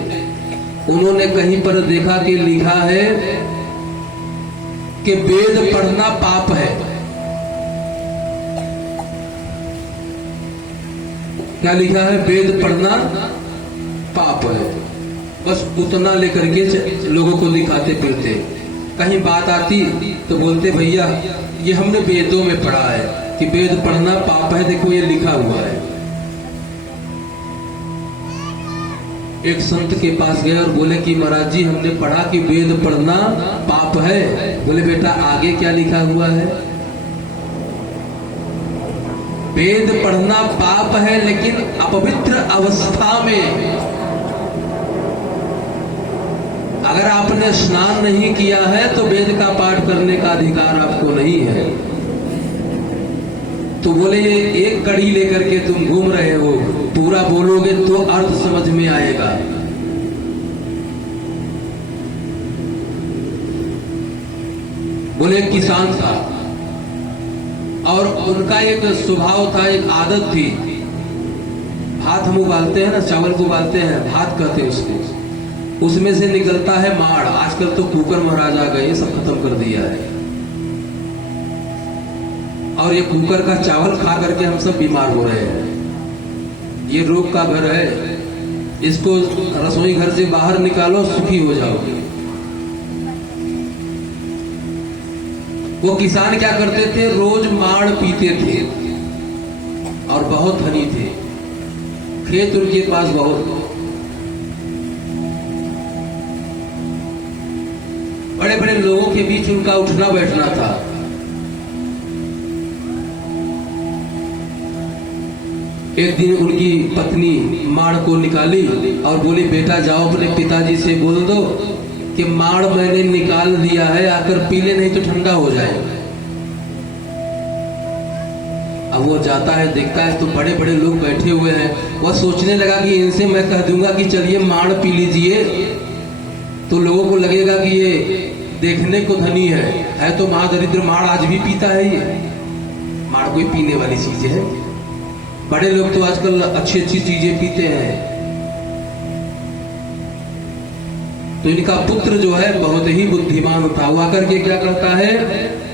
उन्होंने कहीं पर देखा कि लिखा है कि वेद पढ़ना पाप है। क्या लिखा है? वेद पढ़ना पाप है। बस उतना लेकर के लोगों को दिखाते फिरते। कहीं बात आती तो बोलते भैया ये हमने वेदों में पढ़ा है कि वेद पढ़ना पाप है, देखो ये लिखा हुआ है। एक संत के पास गए और बोले कि महाराज जी हमने पढ़ा कि वेद पढ़ना पाप है। बोले बेटा आगे क्या लिखा हुआ है? वेद पढ़ना पाप है लेकिन अपवित्र अवस्था में, अगर आपने स्नान नहीं किया है तो वेद का पाठ करने का अधिकार आपको नहीं है। तो बोले ये एक कड़ी लेकर के तुम घूम रहे हो, पूरा बोलोगे तो अर्थ समझ में आएगा। बोले एक किसान था और उनका एक स्वभाव था, एक आदत थी। भात हम उबालते हैं ना, चावल को उबालते हैं, भात कहते हैं उसको, उसमें से निकलता है माड़। आजकल तो कुकर महाराज आ गए, सब खत्म कर दिया है। और ये कुकर का चावल खा करके हम सब बीमार हो रहे हैं। ये रोग का घर है, इसको रसोई घर से बाहर निकालो, सुखी हो जाओगे। वो किसान क्या करते थे, रोज माड़ पीते थे और बहुत धनी थे, खेत उनके पास बहुत। बड़े बड़े लोगों के बीच उनका उठना बैठना था। एक दिन उनकी पत्नी माड़ को निकाली और बोली, बेटा जाओ अपने पिताजी से बोल दो कि माड़ मैंने निकाल दिया है, आकर पी ले, नहीं तो ठंडा हो जाएगा। अब वो जाता है, देखता है तो बड़े बड़े लोग बैठे हुए हैं। वह सोचने लगा कि इनसे मैं कह दूंगा कि चलिए माड़ पी लीजिए, तो लोगों को लगेगा कि ये देखने को धनी है तो महादरिद्र। माड़ आज भी पीता है, ये माड़ कोई पीने वाली चीज है। बड़े लोग तो आजकल अच्छी अच्छी चीजें पीते हैं। तो इनका पुत्र जो है बहुत ही बुद्धिमान था। वो आकर के क्या कहता है,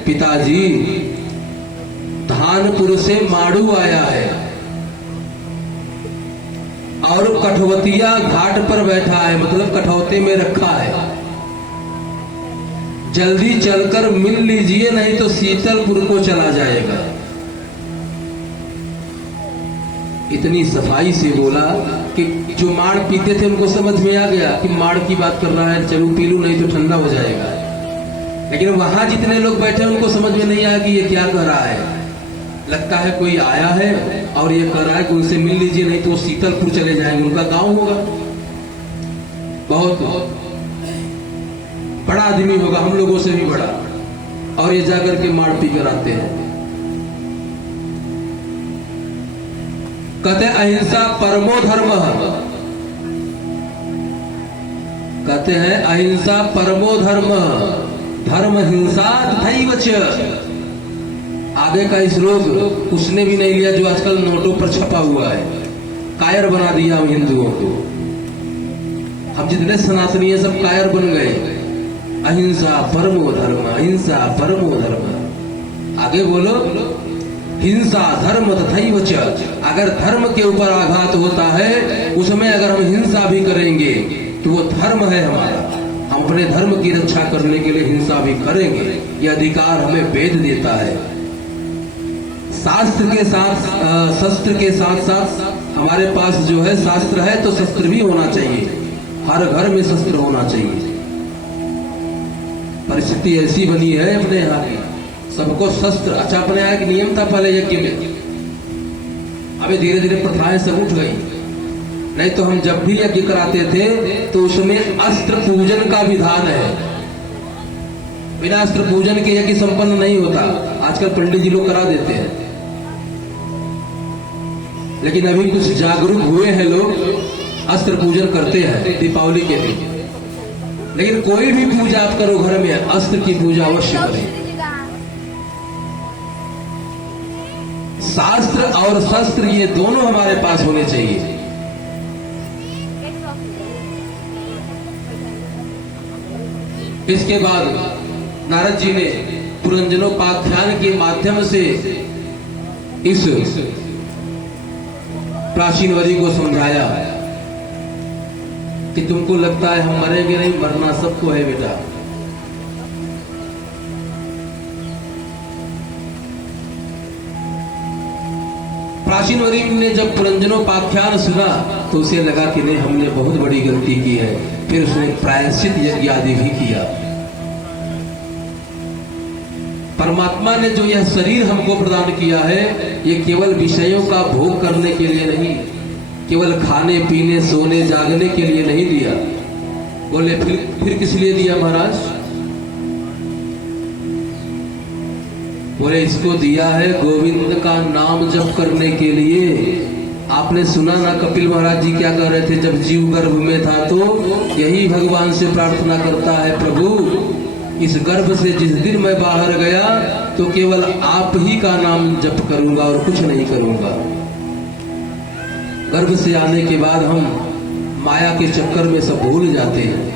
पिताजी धानपुर से माड़ू आया है और कठवतिया घाट पर बैठा है, मतलब कठौते में रखा है, जल्दी चलकर मिल लीजिए, नहीं तो शीतलपुर को चला जाएगा। इतनी सफाई से बोला कि जो माड़ पीते थे उनको समझ में आ गया कि माड़ की बात कर रहा है, चलो पी लूं, नहीं तो ठंडा हो जाएगा। लेकिन वहां जितने लोग बैठे उनको समझ में नहीं आया कि ये क्या कर रहा है। लगता है कोई आया है और ये कह रहा है कि उनसे मिल लीजिए, नहीं तो शीतलपुर चले जाएंगे, उनका गांव होगा, बहुत बड़ा आदमी होगा, हम लोगों से भी बड़ा, और ये जाकर के माड़ पी कर आते हैं। कहते अहिंसा परमो धर्म, कहते हैं अहिंसा परमो धर्म, धर्म हिंसा तथैव च। आगे का श्लोक उसने भी नहीं लिया जो आजकल नोटों पर छपा हुआ है, कायर बना दिया हम हिंदुओं को। हम जितने सनातनी है सब कायर बन गए। अहिंसा परमो धर्म, अहिंसा परमो धर्म। आगे बोलो, हिंसा धर्म तथैव च। अगर धर्म के ऊपर आघात होता है, उसमें अगर हम हिंसा भी करेंगे तो वो धर्म है हमारा। हम अपने धर्म की रक्षा करने के लिए हिंसा भी करेंगे, ये अधिकार हमें वेद देता है। शास्त्र के साथ शस्त्र के साथ साथ हमारे पास जो है शास्त्र है, तो शस्त्र भी होना चाहिए, हर घर में शस्त्र होना चाहिए। परिस्थिति ऐसी बनी है अपने यहाँ की, सबको शस्त्र। अच्छा, अपने यहाँ एक नियम था पहले यज्ञ में, अभी धीरे धीरे प्रथाएं सब उठ गई। नहीं तो हम जब भी यज्ञ कराते थे तो उसमें अस्त्र पूजन का विधान है। बिना अस्त्र पूजन के यज्ञ संपन्न नहीं होता। आजकल पंडित जी लोग करा देते हैं, लेकिन अभी कुछ जागरूक हुए हैं लोग, अस्त्र पूजन करते हैं दीपावली के दिन। लेकिन कोई भी पूजा आप करो घर में, अस्त्र की पूजा अवश्य करें। शास्त्र और शस्त्र ये दोनों हमारे पास होने चाहिए। इसके बाद नारद जी ने पुरंजनोपाख्यान के माध्यम से इस प्राचीन वरी को समझाया कि तुमको लगता है हम मरेंगे नहीं, मरना सबको है बेटा। प्राचीन वरी ने जब पुरंजनोपाख्यान सुना तो उसे लगा कि नहीं, हमने बहुत बड़ी गलती की है। फिर उसने प्रायश्चित यज्ञ आदि भी किया। परमात्मा ने जो यह शरीर हमको प्रदान किया है, ये केवल विषयों का भोग करने के लिए नहीं, केवल खाने पीने सोने जागने के लिए नहीं दिया। बोले फिर किस लिए दिया महाराज? बोले इसको दिया है गोविंद का नाम जप करने के लिए। आपने सुना ना कपिल महाराज जी क्या कह रहे थे जब जीव गर्भ में था, तो यही भगवान से प्रार्थना करता है, प्रभु इस गर्भ से जिस दिन मैं बाहर गया तो केवल आप ही का नाम जप करूंगा और कुछ नहीं करूंगा। गर्भ से आने के बाद हम माया के चक्कर में सब भूल जाते हैं।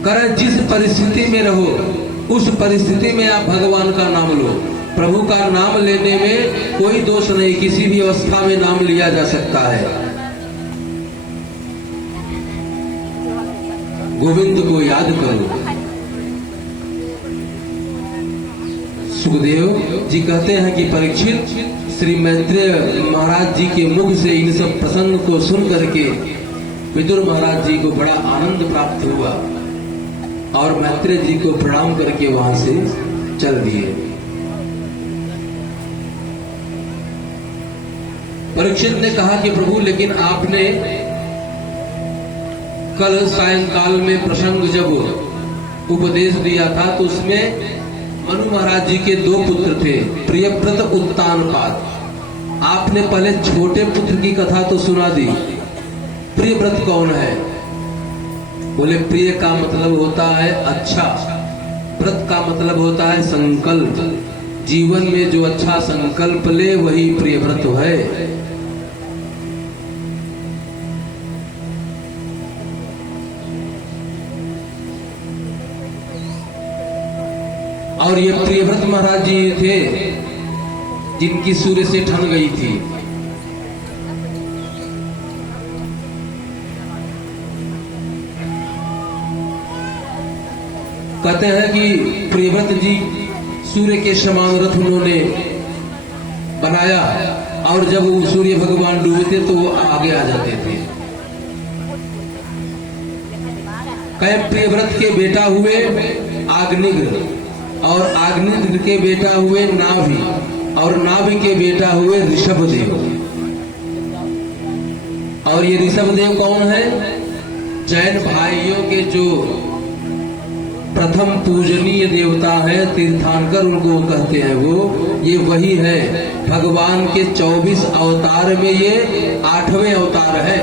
करें जिस परिस्थिति में रहो उस परिस्थिति में आप भगवान का नाम लो। प्रभु का नाम लेने में कोई दोष नहीं, किसी भी अवस्था में नाम लिया जा सकता है। गोविंद को याद करो। सुखदेव जी कहते हैं कि परीक्षित श्री मैत्रेय महाराज जी के मुख से इन सब प्रसंग को सुन करके विदुर महाराज जी को बड़ा आनंद प्राप्त हुआ और मैत्रेय जी को प्रणाम करके वहां से चल दिए। परीक्षित ने कहा कि प्रभु लेकिन आपने कल सायंकाल में प्रसंग जब उपदेश दिया था तो उसमें मनु महाराज जी के 2 पुत्र थे, प्रियव्रत उत्तानपाद। आपने पहले छोटे पुत्र की कथा तो सुना दी। प्रियव्रत कौन है? बोले प्रिय का मतलब होता है अच्छा, व्रत का मतलब होता है संकल्प। जीवन में जो अच्छा संकल्प ले वही प्रियव्रत है। और ये प्रियव्रत महाराज जी थे जिनकी सूर्य से ठन गई थी। कहते हैं कि प्रियव्रत जी सूर्य के समान रथ उन्होंने बनाया और जब वो सूर्य भगवान डूबते तो वो आगे आ जाते थे। कहे प्रियव्रत के बेटा हुए आग्निग्र और आग्निग्र के बेटा हुए नाभि और नाभि के बेटा हुए ऋषभदेव। और ये ऋषभदेव कौन है? जैन भाइयों के जो प्रथम पूजनीय देवता है, तीर्थंकर उनको कहते हैं, वो ये वही है। भगवान के 24 अवतार में ये 8वें अवतार है।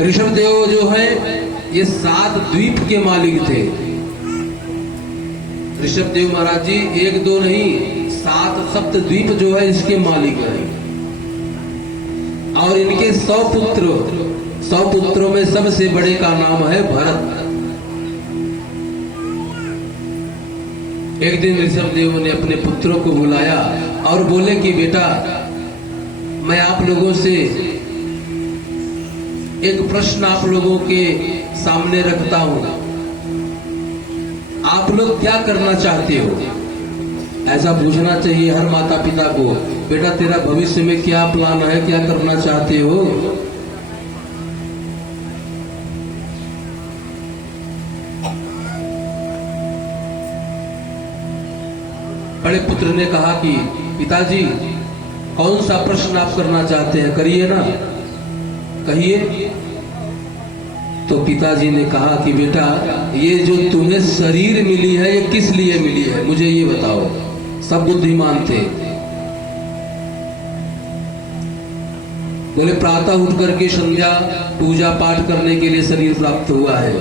ऋषभदेव जो है ये 7 द्वीप के मालिक थे। ऋषभदेव महाराज जी 1-2 नहीं 7 सप्त द्वीप जो है इसके मालिक हैं। और इनके 100 पुत्रों में सबसे बड़े का नाम है भरत। एक दिन ऋषभदेव ने अपने पुत्रों को बुलाया और बोले कि बेटा मैं आप लोगों से एक प्रश्न आप लोगों के सामने रखता हूं। आप लोग क्या करना चाहते हो? ऐसा पूछना चाहिए हर माता पिता को, बेटा तेरा भविष्य में क्या प्लान है, क्या करना चाहते हो? बड़े पुत्र ने कहा कि पिताजी कौन सा प्रश्न आप करना चाहते हैं, करिए ना, कहिए। तो पिताजी ने कहा कि बेटा ये जो तुम्हें शरीर मिली है ये किस लिए मिली है, मुझे ये बताओ। सब बुद्धिमान थे। बोले प्रातः उठ करके संध्या पूजा पाठ करने के लिए शरीर प्राप्त हुआ है।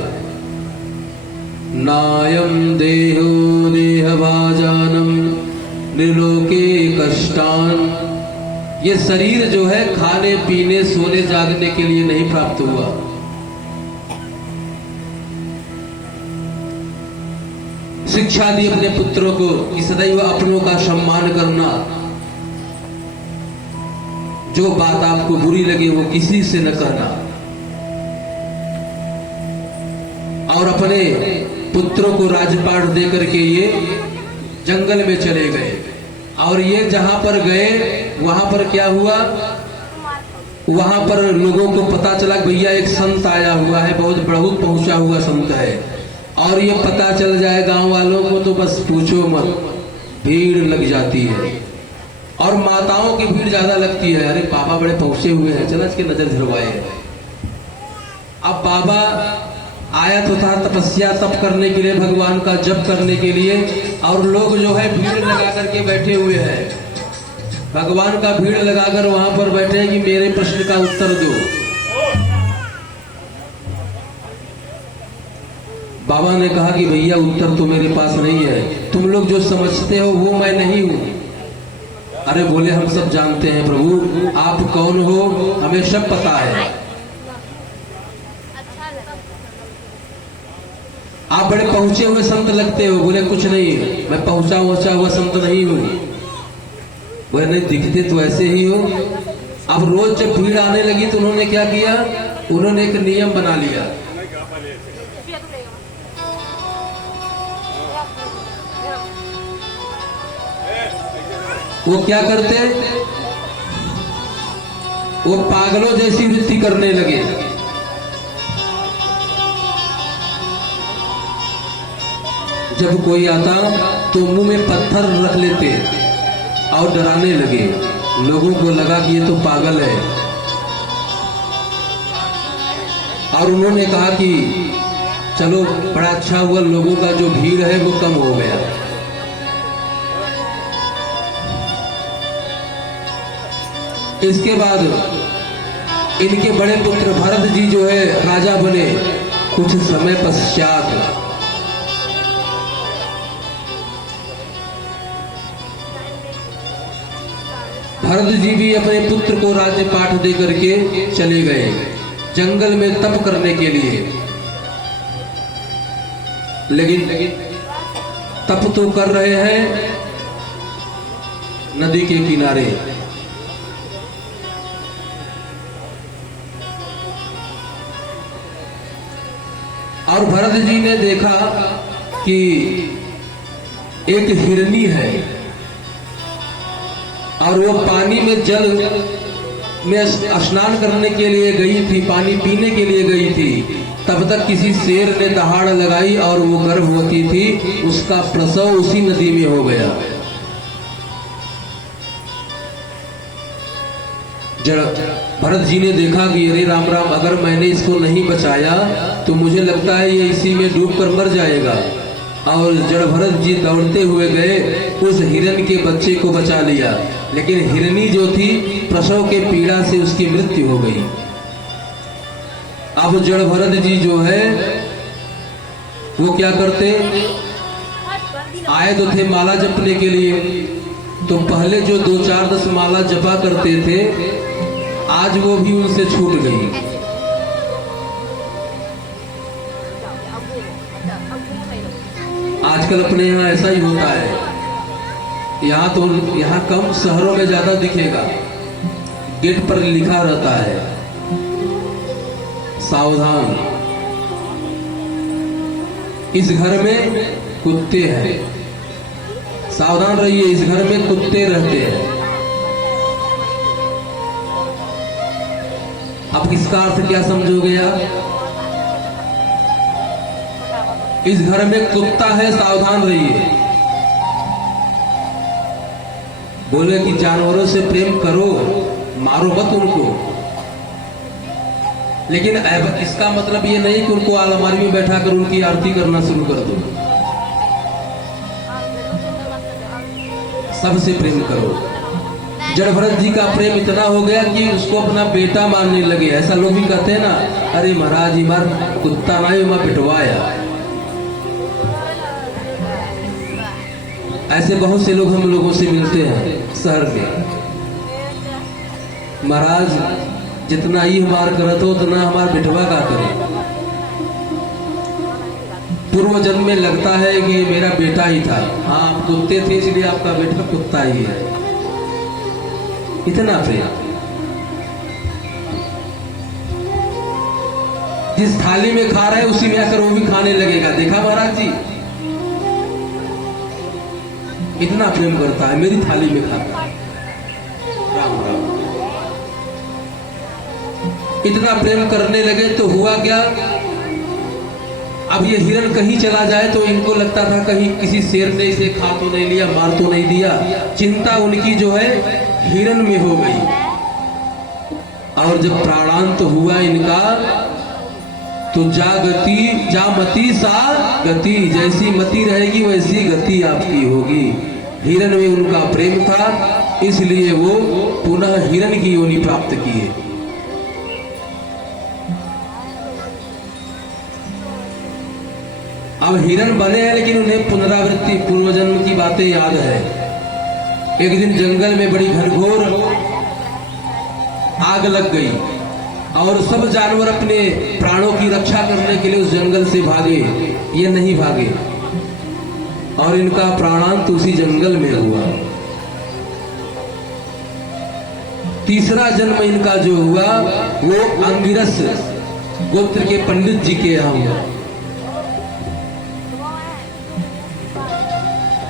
नायम देहो देहभाजानम निर्लोके कष्टान। ये शरीर जो है खाने पीने सोने जागने के लिए नहीं प्राप्त हुआ। शिक्षा दी अपने पुत्रों को कि सदैव अपनों का सम्मान करना, जो बात आपको बुरी लगे वो किसी से न कहना। और अपने पुत्रों को राजपाट दे करके ये जंगल में चले गए। और ये जहां पर गए वहां पर क्या हुआ, वहां पर लोगों को पता चला कि भैया एक संत आया हुआ है, बहुत पहुंचा हुआ संत है। और ये पता चल जाए गांव वालों को तो बस पूछो मत, भीड़ लग जाती है। और माताओं की भीड़ ज्यादा लगती है, अरे पापा बड़े पहुंचे हुए हैं, चला इसके नजर झुरवाए। अब बाबा आया तो था तपस्या तप करने के लिए, भगवान का जप करने के लिए, और लोग जो है भीड़ लगा करके बैठे हुए हैं, भगवान का भीड़ लगाकर वहां पर बैठे हैं कि मेरे प्रश्न का उत्तर दो। बाबा ने कहा कि भैया उत्तर तो मेरे पास नहीं है, तुम लोग जो समझते हो वो मैं नहीं हूं। अरे बोले हम सब जानते हैं प्रभु, आप कौन हो हमें सब पता है। आप बड़े पहुंचे हुए संत लगते हो। बोले कुछ नहीं, मैं पहुंचा हुआ संत नहीं हूं। बोले नहीं, दिखते तो ऐसे ही हो। अब रोज जब भीड़ आने लगी तो उन्होंने क्या किया, उन्होंने एक नियम बना लिया। वो क्या करते, वो पागलों जैसी वृत्ति करने लगे। जब कोई आता तो मुंह में पत्थर रख लेते और डराने लगे। लोगों को लगा कि ये तो पागल है, और उन्होंने कहा कि चलो बड़ा अच्छा हुआ, लोगों का जो भीड़ है वो कम हो गया। इसके बाद इनके बड़े पुत्र भरत जी जो है राजा बने। कुछ समय पश्चात भरत जी भी अपने पुत्र को राज्य पाठ दे करके चले गए जंगल में तप करने के लिए। लेकिन तप तो कर रहे हैं नदी के किनारे। और भरत जी ने देखा कि एक हिरनी है और वो पानी में जल में स्नान करने के लिए गई थी, पानी पीने के लिए गई थी। तब तक किसी शेर ने दहाड़ लगाई और वो गर्भवती थी, उसका प्रसव उसी नदी में हो गया। जब भरत जी ने देखा कि अरे राम राम, अगर मैंने इसको नहीं बचाया तो मुझे लगता है ये इसी में डूबकर मर जाएगा। और जड़ भरत जी दौड़ते हुए गए, उस हिरन के बच्चे को बचा लिया। लेकिन हिरनी जो थी प्रसव के पीड़ा से उसकी मृत्यु हो गई। अब जड़ भरत जी जो है वो क्या करते, आए तो थे माला जपने के लिए। तो पहले जो 2-4-10 माला जपा करते थे, आज वो भी उनसे छूट गई। आजकल अपने यहाँ ऐसा ही होता है। यहाँ कम, शहरों में ज्यादा दिखेगा। गेट पर लिखा रहता है सावधान, इस घर में कुत्ते हैं, सावधान रहिए, इस घर में कुत्ते रहते हैं। अब इसका अर्थ क्या समझोगे आप? इस घर में कुत्ता है, सावधान रहिए। बोले कि जानवरों से प्रेम करो, मारो मत उनको। लेकिन इसका मतलब ये नहीं कि उनको अलमारी में बैठा कर उनकी आरती करना शुरू कर दो। सबसे प्रेम करो। जड़ भरत जी का प्रेम इतना हो गया कि उसको अपना बेटा मानने लगे। ऐसा लोग भी कहते हैं ना, अरे महाराज ही मार कुत्ता ना ही मैं पिटवाया। ऐसे बहुत से लोग हम लोगों से मिलते हैं शहर में। महाराज जितना ही हमार करत हो उतना हमार बिठवा का करे। पूर्व जन्म में लगता है कि ये मेरा बेटा ही था। हाँ, आप कुत्ते थे इसलिए आपका बेटा कुत्ता ही है। इतना प्रेम। जिस थाली में खा रहे उसी में आकर वो भी खाने लगेगा। देखा महाराज जी, इतना प्रेम करता है, मेरी थाली में खाता है। राम राम। इतना प्रेम करने लगे तो हुआ क्या, अब ये हिरन कहीं चला जाए तो इनको लगता था कहीं किसी शेर ने इसे खा तो नहीं लिया, मार तो नहीं दिया। चिंता उनकी जो है हिरन में हो गई। और जब प्राणांत हुआ इनका तो जामती सा गति, जैसी मति रहेगी वैसी गति आपकी होगी। हिरण में उनका प्रेम था, इसलिए वो पुनः हिरण की योनि प्राप्त किए। अब हिरण बने हैं, लेकिन उन्हें पुनरावृत्ति पूर्वजन्म की बातें याद है। एक दिन जंगल में बड़ी घनघोर आग लग गई और सब जानवर अपने प्राणों की रक्षा करने के लिए उस जंगल से भागे। ये नहीं भागे और इनका प्राणांत उसी जंगल में हुआ। तीसरा जन्म इनका जो हुआ वो अंगिरस गोत्र के पंडित जी के यहाँ हुआ।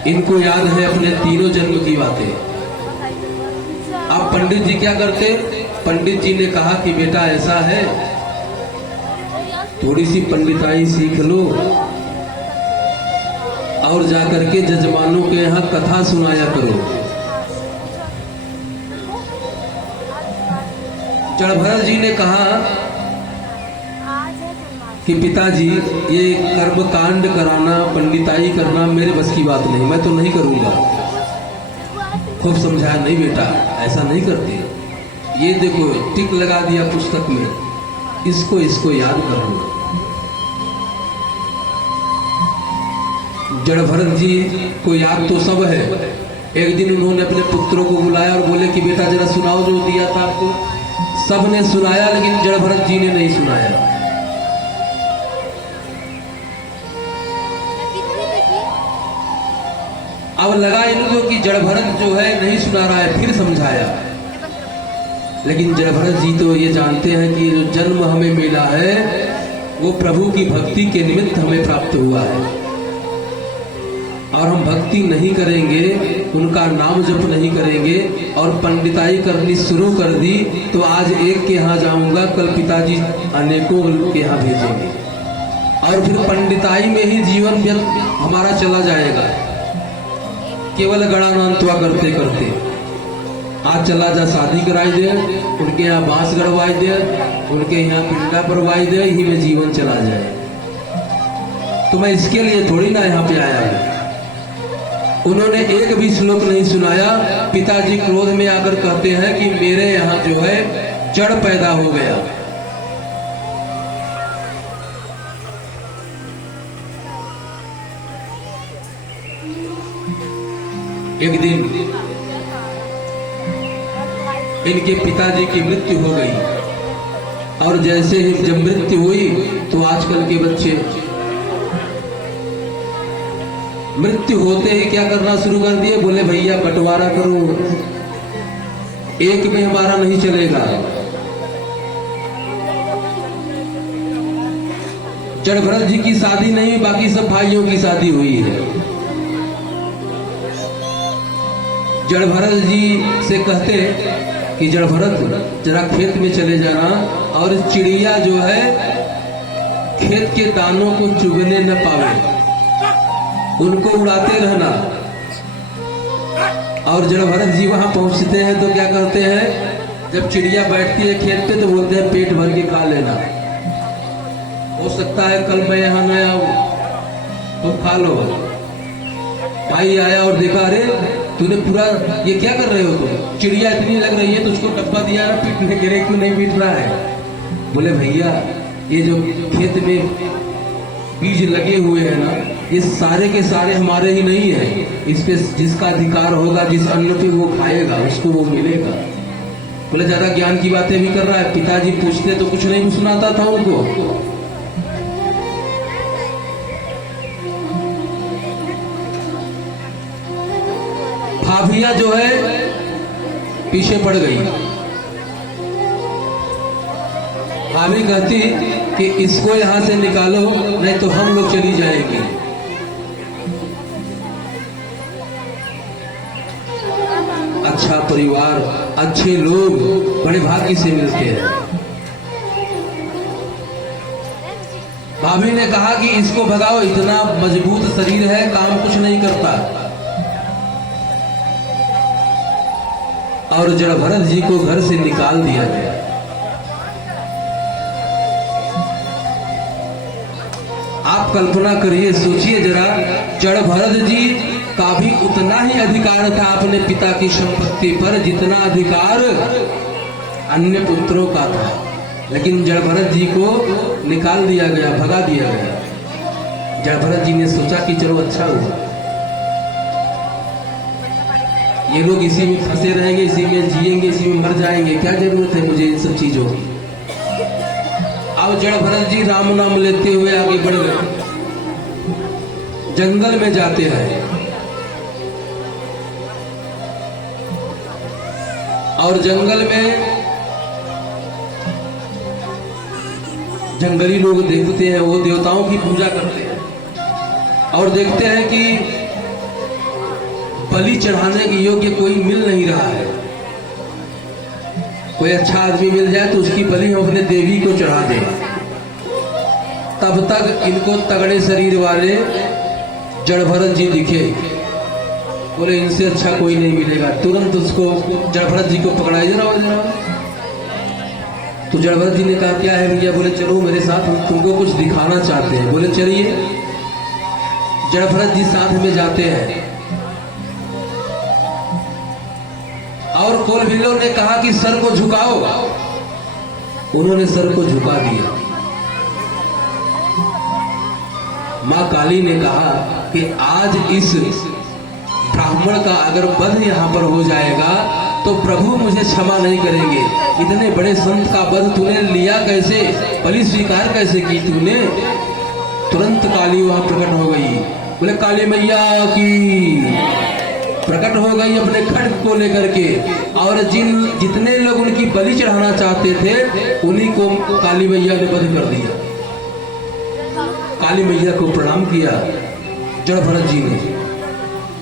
इनको याद है अपने तीनों जन्म की बातें। अब पंडित जी क्या करते, पंडित जी ने कहा कि बेटा ऐसा है, थोड़ी सी पंडिताई सीख लो और जाकर के जजमानों के यहाँ कथा सुनाया करो। जड़भरत जी ने कहा कि पिताजी ये कर्म कांड कराना, पंडिताई करना मेरे बस की बात नहीं, मैं तो नहीं करूंगा। खूब समझाया, नहीं बेटा ऐसा नहीं करते, ये देखो टिक लगा दिया पुस्तक में, इसको याद कर लो। जड़भरत जी को याद तो सब है। एक दिन उन्होंने अपने पुत्रों को बुलाया और बोले कि बेटा जरा सुनाओ जो दिया था आपको। सबने सुनाया, लेकिन जड़भरत जी ने नहीं सुनाया। अब लगा इनको कि जड़भरत जो है नहीं सुना रहा है, फिर समझाया। लेकिन जड़भरत जी तो ये जानते हैं कि जो जन्म हमें मिला है वो प्रभु की भक्ति के निमित्त हमें प्राप्त हुआ है, और हम भक्ति नहीं करेंगे, उनका नाम जप नहीं करेंगे और पंडिताई करनी शुरू कर दी तो आज एक के यहाँ जाऊंगा, कल पिताजी अनेकों के यहाँ भेजेंगे और फिर पंडिताई में ही जीवन हमारा चला जाएगा, केवल गणानांतवा करते करते। आज चला जा शादी कराई दे, उनके यहाँ बांस गड़वाई दे, उनके यहाँ पिंडा परवाई दे, यही में जीवन चला जाए। तो मैं इसके लिए थोड़ी ना यहाँ पे आया हूँ। उन्होंने एक भी श्लोक नहीं सुनाया। पिताजी क्रोध में आकर कहते हैं कि मेरे यहाँ जो है जड़ पैदा हो गया। एक दिन इनके पिताजी की मृत्यु हो गई और जैसे ही जब मृत्यु हुई तो आजकल के बच्चे मृत्यु होते ही क्या करना शुरू कर दिए, बोले भैया बंटवारा करो, एक में हमारा नहीं चलेगा। जड़भरत जी की शादी नहीं, बाकी सब भाइयों की शादी हुई है। जड़भरत जी से कहते कि जड़भरत जरा खेत में चले जाना और चिड़िया जो है खेत के दानों को चुगने न पावे, उनको उड़ाते रहना। और जड़भरत जी वहां पहुंचते हैं तो क्या करते हैं, जब चिड़िया बैठती है खेत पे तो बोलते हैं पेट भर के खा लेना, हो सकता है कल मैं यहाँ न आऊं तो खा लो। भाई आया और देखा, अरे तूने पूरा ये क्या कर रहे हो तुम, चिड़िया इतनी लग रही है, तुझको डब्बा दिया ना पीटने के लिए, क्यों नहीं पीट रहा है। बोले भैया ये जो खेत में बीज लगे हुए हैं ना, ये सारे के सारे हमारे ही नहीं है, इस पे जिसका अधिकार होगा, जिस अन्न पे वो खाएगा उसको वो मिलेगा। बोले ज्यादा ज्ञान की बातें भी कर रहा है। पिताजी पूछते तो कुछ नहीं सुनाता था उनको। भाभिया जो है पीछे पड़ गई। भाभी कहती कि इसको यहां से निकालो नहीं तो हम लोग चली जाएंगे। अच्छा परिवार, अच्छे लोग बड़े भाग्य से मिलते हैं। भाभी ने कहा कि इसको भगाओ, इतना मजबूत शरीर है, काम कुछ नहीं करता। और जड़भरत जी को घर से निकाल दिया गया। आप कल्पना करिए, सोचिए जरा, जड़ भरत जी का भी उतना ही अधिकार था अपने पिता की संपत्ति पर जितना अधिकार अन्य पुत्रों का था, लेकिन जड़ भरत जी को निकाल दिया गया, भगा दिया गया। जड़ भरत जी ने सोचा कि चलो अच्छा हुआ, ये लोग इसी में फंसे रहेंगे, इसी में जिएंगे, इसी में मर जाएंगे, क्या जरूरत है मुझे इन सब चीजों की। अब जड़ भरत जी राम नाम लेते हुए आगे बढ़ गए, जंगल में जाते रहे और जंगल में जंगली लोग देखते हैं, वो देवताओं की पूजा करते हैं और देखते हैं कि बलि चढ़ाने के योग्य कोई मिल नहीं रहा है। कोई अच्छा आदमी मिल जाए तो उसकी बलि हम अपने देवी को चढ़ा दें। तब तक इनको तगड़े शरीर वाले जड़ भरत जी दिखे, बोले इनसे अच्छा कोई नहीं मिलेगा। तुरंत उसको जड़ भरत जी को पकड़ाई, जरा तो जड़ भरत जी ने कहा क्या है भैया? बोले चलो मेरे साथ, हम तुमको कुछ दिखाना चाहते हैं। बोले चलिए। जड़ भरत जी साथ में जाते हैं और कोलभिल्लों ने कहा कि सर को झुकाओ। उन्होंने सर को झुका दिया। मां काली ने कहा कि आज इस ब्राह्मण का अगर वध यहां पर हो जाएगा तो प्रभु मुझे क्षमा नहीं करेंगे। इतने बड़े संत का वध तूने लिया कैसे, बलि स्वीकार कैसे की तूने? तुरंत काली वहां प्रकट हो गई। बोले काली मैया की प्रकट हो गई अपने खड्ग को लेकर के, और जितने लोग उनकी बलि चढ़ाना चाहते थे उन्हीं को काली मैया ने वध कर दिया। काली मैया को प्रणाम किया जड़ भरत जी ने,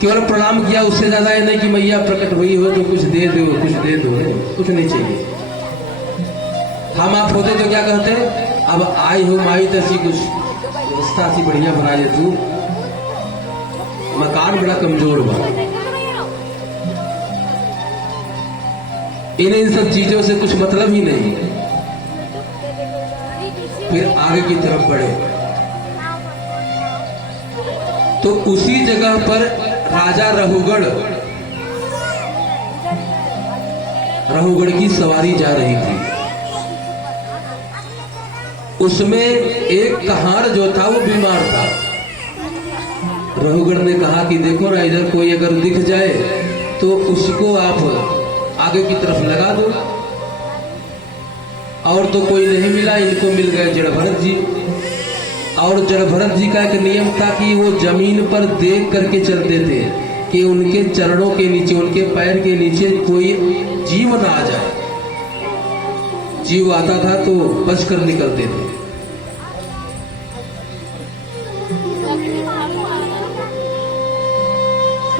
केवल प्रणाम किया, उससे ज्यादा ये नहीं कि मैया प्रकट हुई हो तो कुछ दे दो, कुछ दे दो, कुछ नहीं चाहिए। हम आप होते तो क्या कहते? अब आई हो माई तैसी कुछ व्यवस्था सी बढ़िया बना दे तू, मकान बड़ा कमजोर बा। इन्हें इन सब चीजों से कुछ मतलब ही नहीं। फिर आगे की तरफ बढ़े तो उसी जगह पर राजा रहुगढ़ की सवारी जा रही थी। उसमें एक कहार जो था वो बीमार था। रहुगढ़ ने कहा कि देखो ना, इधर कोई अगर दिख जाए तो उसको आप आगे की तरफ लगा दो। और तो कोई नहीं मिला, इनको मिल गए जड़ भरत जी। और जड़ भरत जी का एक नियम था कि वो जमीन पर देख करके चलते थे कि उनके चरणों के नीचे, उनके पैर के नीचे कोई जीव ना आ जाए। जीव आता था तो बच कर निकलते थे।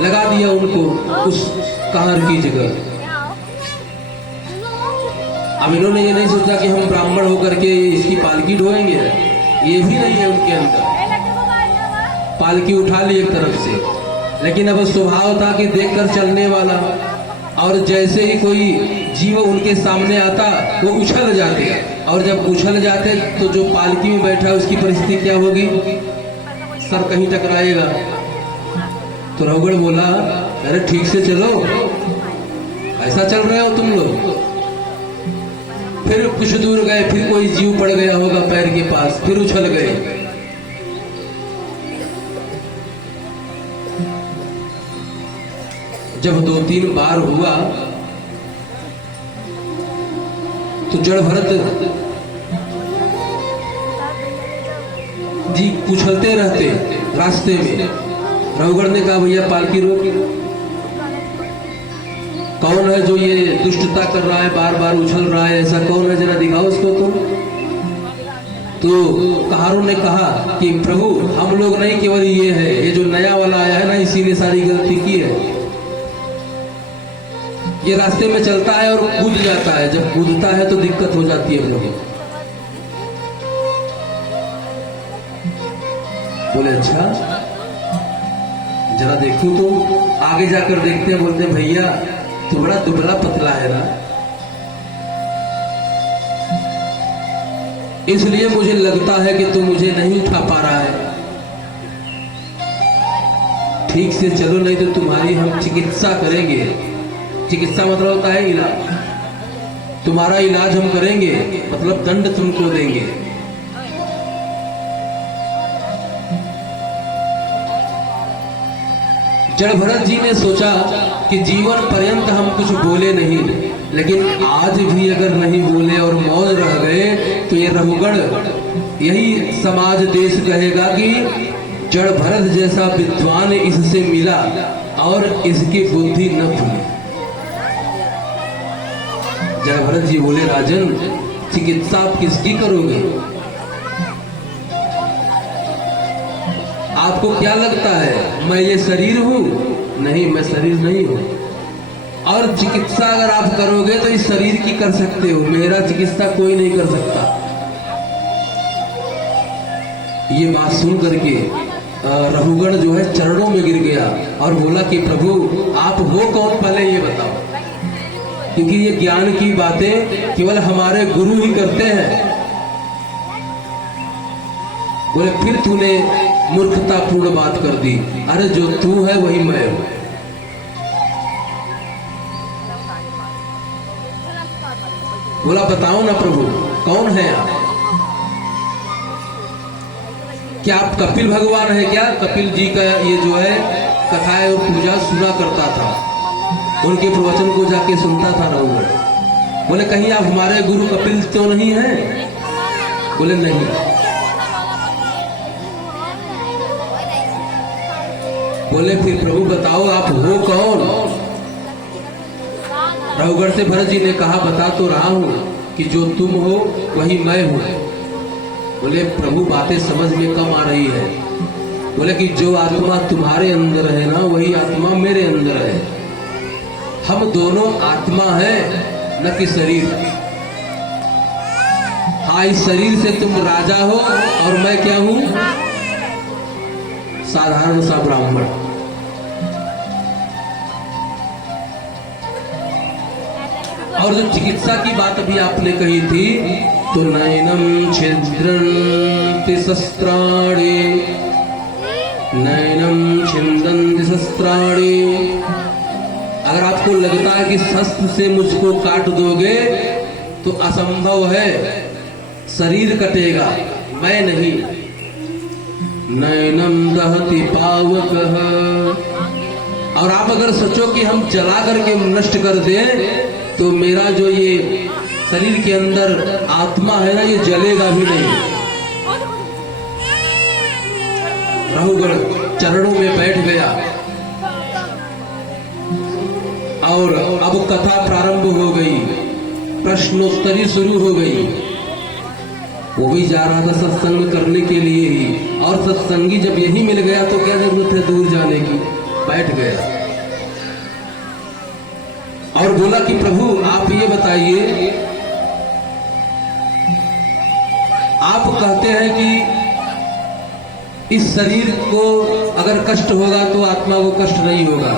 लगा दिया उनको उस कहार की जगह। अब इन्होंने ये नहीं सोचा कि हम ब्राह्मण होकर के इसकी पालकी ढोएंगे, ये भी नहीं है उनके अंदर। पालकी उठा ली एक तरफ से, लेकिन अब स्वभाव था कि देखकर चलने वाला, और जैसे ही कोई जीव उनके सामने आता वो उछल जाते, और जब उछल जाते तो जो पालकी में बैठा है उसकी परिस्थिति क्या होगी? सर कहीं टकराएगा। तो रहुगढ़ बोला अरे ठीक से चलो, ऐसा चल रहे हो तुम लोग। फिर कुछ दूर गए, फिर कोई जीव पड़ गया होगा पैर के पास, फिर उछल गए। जब 2-3 बार हुआ तो जड़ भरत जी उछलते रहते रास्ते में। रहुगढ़ ने कहा भैया पालकी रोक, कौन है जो ये दुष्टता कर रहा है, बार बार उछल रहा है, ऐसा कौन है, जरा दिखाओ उसको तुम। तो कहारों ने कहा कि प्रभु हम लोग नहीं, केवल ये है, ये जो नया वाला आया है ना, इसी ने सारी गलती की है। ये रास्ते में चलता है और कूद जाता है, जब कूदता है तो दिक्कत हो जाती है प्रभु। बोले अच्छा जरा देखो तो। आगे जाकर देखते हैं, बोलते भैया तो बड़ा दुबला पतला है ना। इसलिए मुझे लगता है कि तू मुझे नहीं उठा पा रहा है। ठीक से चलो, नहीं तो तुम्हारी हम चिकित्सा करेंगे। चिकित्सा मतलब होता है इलाज। तुम्हारा इलाज हम करेंगे, मतलब दंड तुमको देंगे। जड़भरत जी ने सोचा कि जीवन पर्यंत हम कुछ बोले नहीं, लेकिन आज भी अगर नहीं बोले और मौन रह गए तो ये रघुगण, यही समाज देश कहेगा कि जड़भरत जैसा विद्वान इससे मिला और इसकी बुद्धि न खुली। जड़भरत जी बोले, राजन चिकित्सा आप किसकी करोगे? आपको क्या लगता है मैं ये शरीर हूं? नहीं, मैं शरीर नहीं हूं। और चिकित्सा अगर आप करोगे तो इस शरीर की कर सकते हो, मेरा चिकित्सा कोई नहीं कर सकता। ये बात सुन करके रघुगण जो है चरणों में गिर गया और बोला कि प्रभु आप हो कौन, पहले ये बताओ, क्योंकि ये ज्ञान की बातें केवल हमारे गुरु ही करते हैं। बोले फिर तूने मूर्खतापूर्ण बात कर दी। अरे जो तू है वही मैं हूं। बोला बताओ ना प्रभु, कौन है आप? क्या आप कपिल भगवान है क्या? कपिल जी का ये जो है कथाएं और पूजा सुना करता था, उनके प्रवचन को जाके सुनता था रघुगण। बोले कहीं आप हमारे गुरु कपिल तो नहीं है? बोले नहीं। बोले फिर प्रभु बताओ आप हो कौन? रघुगण से भरत जी ने कहा बता तो रहा हूं कि जो तुम हो वही मैं हूं। बोले प्रभु बातें समझ में कम आ रही है। बोले कि जो आत्मा तुम्हारे अंदर है ना, वही आत्मा मेरे अंदर है। हम दोनों आत्मा है, न कि शरीर। हाँ, इस शरीर से तुम राजा हो और मैं क्या हूं? साधारण सा ब्राह्मण। और जो चिकित्सा की बात अभी आपने कही थी, तो नैनम छिद्रन्ति शस्त्राणि, नैनम छिन्दन्ति शस्त्राणि। अगर आपको लगता है कि शस्त्र से मुझको काट दोगे तो असंभव है, शरीर कटेगा, मैं नहीं। नैनम दहति पावकः। और आप अगर सोचो कि हम जला करके नष्ट कर दें तो मेरा जो ये शरीर के अंदर आत्मा है ना, ये जलेगा भी नहीं। रघुगण चरणों में बैठ गया और अब कथा प्रारंभ हो गई, प्रश्नोत्तरी शुरू हो गई। वो भी जा रहा था सत्संग करने के लिए ही, और सत्संगी जब यही मिल गया तो क्या जरूरत है दूर जाने की। बैठ गया और बोला कि प्रभु आप ये बताइए, आप कहते हैं कि इस शरीर को अगर कष्ट होगा तो आत्मा को कष्ट नहीं होगा।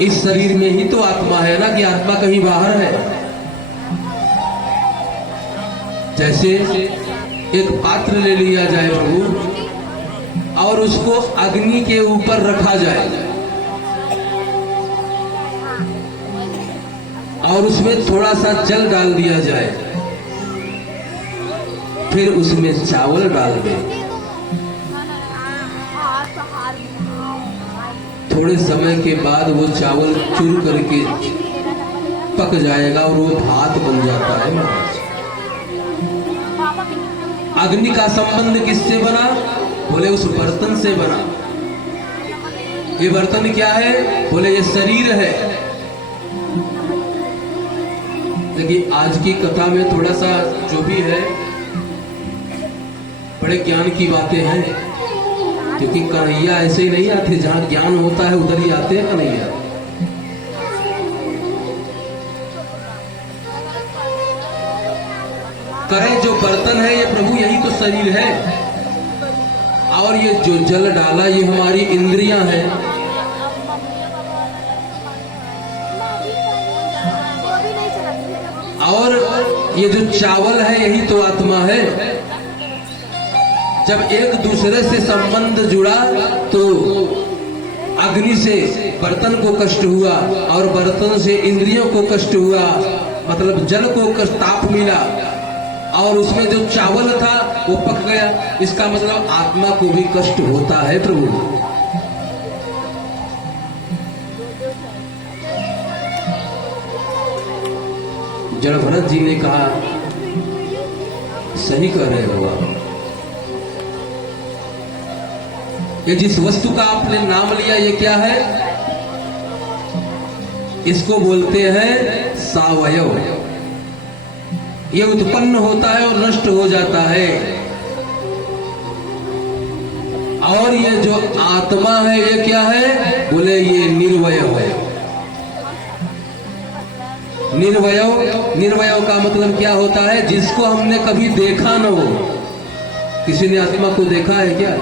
इस शरीर में ही तो आत्मा है ना, कि आत्मा कहीं बाहर है। जैसे एक पात्र ले लिया जाए प्रभु और उसको अग्नि के ऊपर रखा जाए और उसमें थोड़ा सा जल डाल दिया जाए, फिर उसमें चावल डाल दें। थोड़े समय के बाद वो चावल चूर करके पक जाएगा और वो भात बन जाता है महाराज। अग्नि का संबंध किससे बना? बोले उस बर्तन से बना। ये बर्तन क्या है? बोले ये शरीर है। लेकिन आज की कथा में थोड़ा सा जो भी है बड़े ज्ञान की बातें हैं, क्योंकि कन्हैया ऐसे ही नहीं आते, जहां ज्ञान होता है उधर ही आते हैं कन्हैया। करें जो बर्तन है ये प्रभु, यही तो शरीर है। और ये जो जल डाला ये हमारी इंद्रियां हैं। और ये जो चावल है यही तो आत्मा है। जब एक दूसरे से संबंध जुड़ा तो अग्नि से बर्तन को कष्ट हुआ और बर्तन से इंद्रियों को कष्ट हुआ, मतलब जल को कष्ट ताप मिला और उसमें जो चावल था वो पक गया। इसका मतलब आत्मा को भी कष्ट होता है प्रभु। जड़ भरत जी ने कहा सही कह रहे हो आप, ये जिस वस्तु का आपने नाम लिया ये क्या है? इसको बोलते हैं सावयव। ये उत्पन्न होता है और नष्ट हो जाता है। और ये जो आत्मा है ये क्या है? बोले ये निर्वयव है। निर्वयव का मतलब क्या होता है? जिसको हमने कभी देखा न हो। किसी ने आत्मा को देखा है क्या?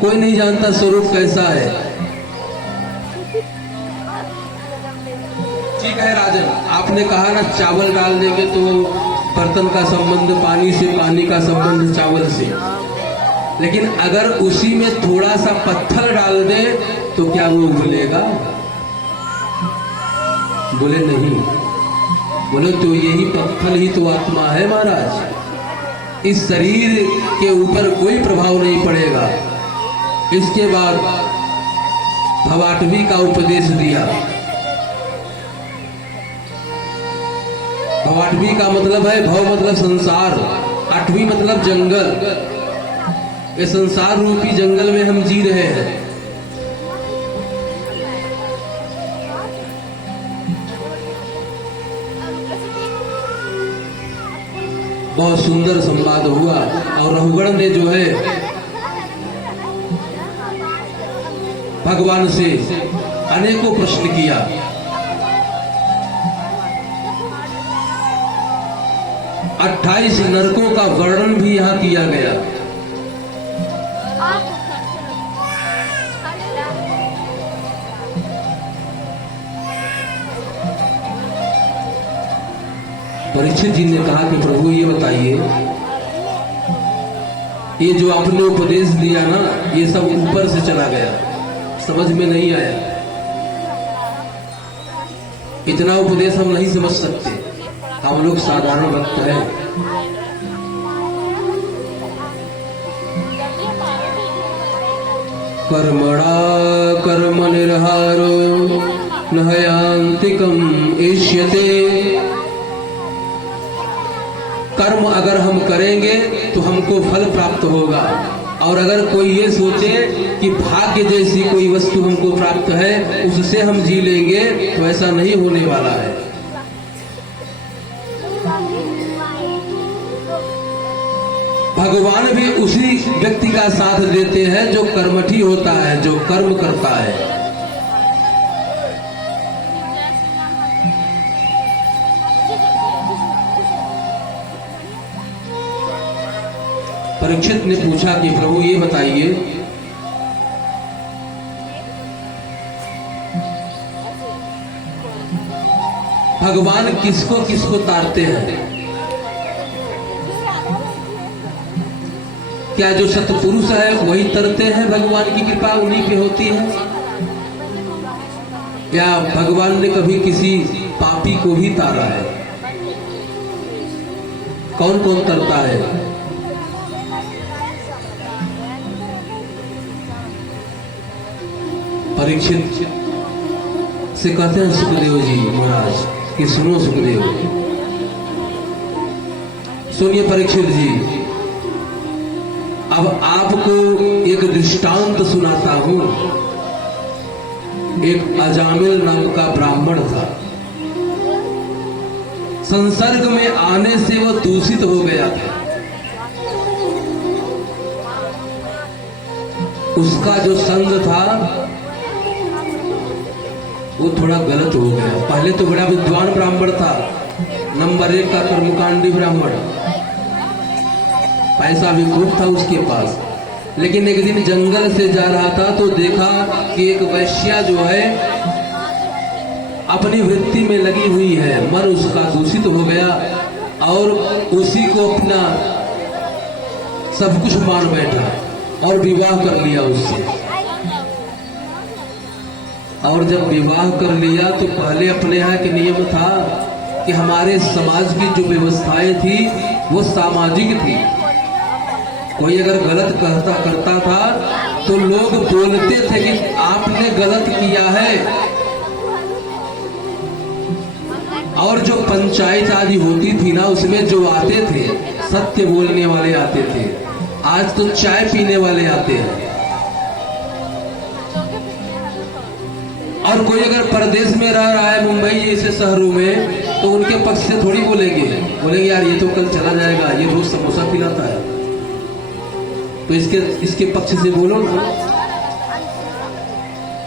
कोई नहीं जानता स्वरूप कैसा है। ठीक है राजन, आपने कहा ना चावल डाल देंगे तो बर्तन का संबंध पानी से, पानी का संबंध चावल से। लेकिन अगर उसी में थोड़ा सा पत्थर डाल दे तो क्या वो उबलेगा? बोले नहीं। बोले तो यही पत्थर ही तो आत्मा है महाराज। इस शरीर के ऊपर कोई प्रभाव नहीं पड़ेगा। इसके बाद भवाटवी का उपदेश दिया। भवाटवी का मतलब है, भव मतलब संसार, आठवीं मतलब जंगल। ये संसार रूपी जंगल में हम जी रहे हैं। बहुत सुंदर संवाद हुआ और रघुगण ने जो है भगवान से अनेकों प्रश्न किया। अट्ठाईस नरकों का वर्णन भी यहाँ किया गया। परीक्षित जी ने कहा कि प्रभु ये बताइए, ये जो आपने उपदेश दिया ना ये सब ऊपर से चला गया, समझ में नहीं आया। इतना उपदेश हम नहीं समझ सकते, हम लोग साधारण भक्त हैं। कर्मणा कर्म निर्हारो न हयांतिकम् इष्यते। कर्म अगर हम करेंगे तो हमको फल प्राप्त होगा, और अगर कोई ये सोचे कि भाग्य जैसी कोई वस्तु हमको प्राप्त है उससे हम जी लेंगे तो ऐसा नहीं होने वाला है। भगवान भी उसी व्यक्ति का साथ देते हैं जो कर्मठी होता है, जो कर्म करता है। परीक्षित ने पूछा कि प्रभु ये बताइए, भगवान किसको किसको तारते हैं? क्या जो सत्पुरुष है वही तरते हैं? भगवान की कृपा उन्हीं पे होती है? या भगवान ने कभी किसी पापी को भी तारा है? कौन कौन तरता है? परीक्षित से कहते हैं सुखदेव जी महाराज कि सुनो सुखदेव, सुनिए परीक्षित जी, अब आपको एक दृष्टांत सुनाता हूं। एक अजामिल नाम का ब्राह्मण था। संसर्ग में आने से वह दूषित हो गया था। उसका जो संग था वो थोड़ा गलत हो गया। पहले तो बड़ा विद्वान ब्राह्मण था, नंबर 1 का कर्मकांडी ब्राह्मण, पैसा भी खूब था उसके पास। लेकिन एक दिन जंगल से जा रहा था तो देखा कि एक वैश्या जो है अपनी वृत्ति में लगी हुई है, मन उसका दूषित हो गया और उसी को अपना सब कुछ मान बैठा और विवाह कर लिया उससे। और जब विवाह कर लिया तो पहले अपने यहाँ के नियम था कि हमारे समाज की जो व्यवस्थाएं थी वो सामाजिक थी। कोई अगर गलत करता था तो लोग बोलते थे कि आपने गलत किया है। और जो पंचायत आदि होती थी ना, उसमें जो आते थे सत्य बोलने वाले आते थे। आज तो चाय पीने वाले आते हैं। और कोई अगर परदेश में रह रहा है, मुंबई जैसे शहरों में, तो उनके पक्ष से थोड़ी बोलेंगे यार ये तो कल चला जाएगा, ये रोज समोसा खिलाता है, तो इसके पक्ष से बोलो ना।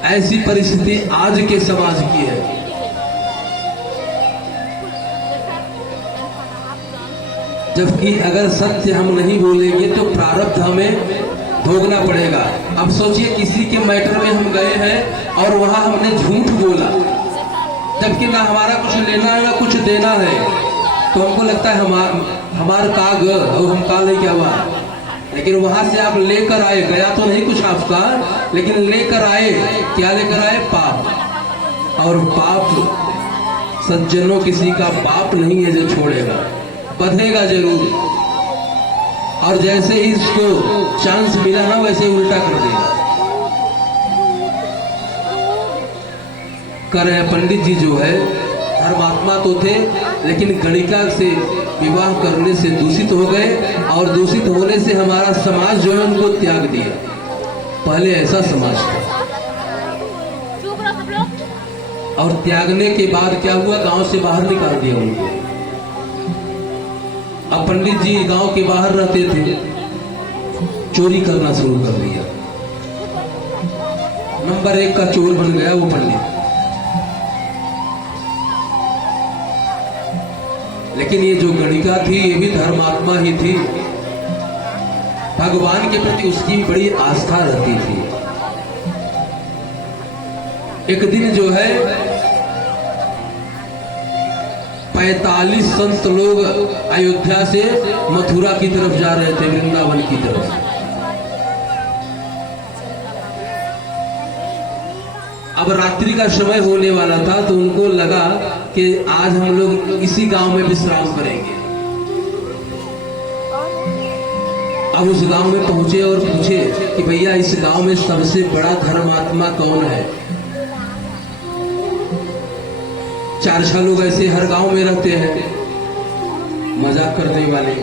ऐसी परिस्थिति आज के समाज की है। जबकि अगर सत्य हम नहीं बोलेंगे तो प्रारब्ध हमें भोगना पड़ेगा। अब सोचिए किसी के मैटर में हम गए हैं और वहां हमने झूठ बोला, जबकि ना हमारा कुछ लेना है ना कुछ देना है, तो हमको लगता है हमार काग और हम का नहीं क्या हुआ। लेकिन वहां से आप लेकर आए, गया तो नहीं कुछ आपका, लेकिन लेकर आए, क्या लेकर आए? पाप। और पाप सज्जनों किसी का बाप नहीं है जो छोड़ेगा, बधेगा जरूर। और जैसे ही इसको चांस मिला ना, वैसे उल्टा कर देगा। कर रहे पंडित जी जो है धर्मात्मा तो थे, लेकिन गणिका से विवाह करने से दूषित हो गए, और दूषित होने से हमारा समाज जो है उनको त्याग दिया। पहले ऐसा समाज था। और त्यागने के बाद क्या हुआ? गांव से बाहर निकाल दिया उनको। अब पंडित जी गांव के बाहर रहते थे, चोरी करना शुरू कर दिया। नंबर 1 का चोर बन गया वो पंडित। लेकिन ये जो गणिका थी ये भी धर्मात्मा ही थी, भगवान के प्रति उसकी बड़ी आस्था रहती थी। एक दिन जो है 45 संत लोग अयोध्या से मथुरा की तरफ जा रहे थे, वृंदावन की तरफ। अब रात्रि का समय होने वाला था, तो उनको लगा कि आज हम लोग इसी गांव में विश्राम करेंगे। अब उस गांव में पहुंचे और पूछे कि भैया इस गांव में सबसे बड़ा धर्मात्मा कौन है? 4-6 लोग ऐसे हर गांव में रहते हैं, मजाक करने वाले।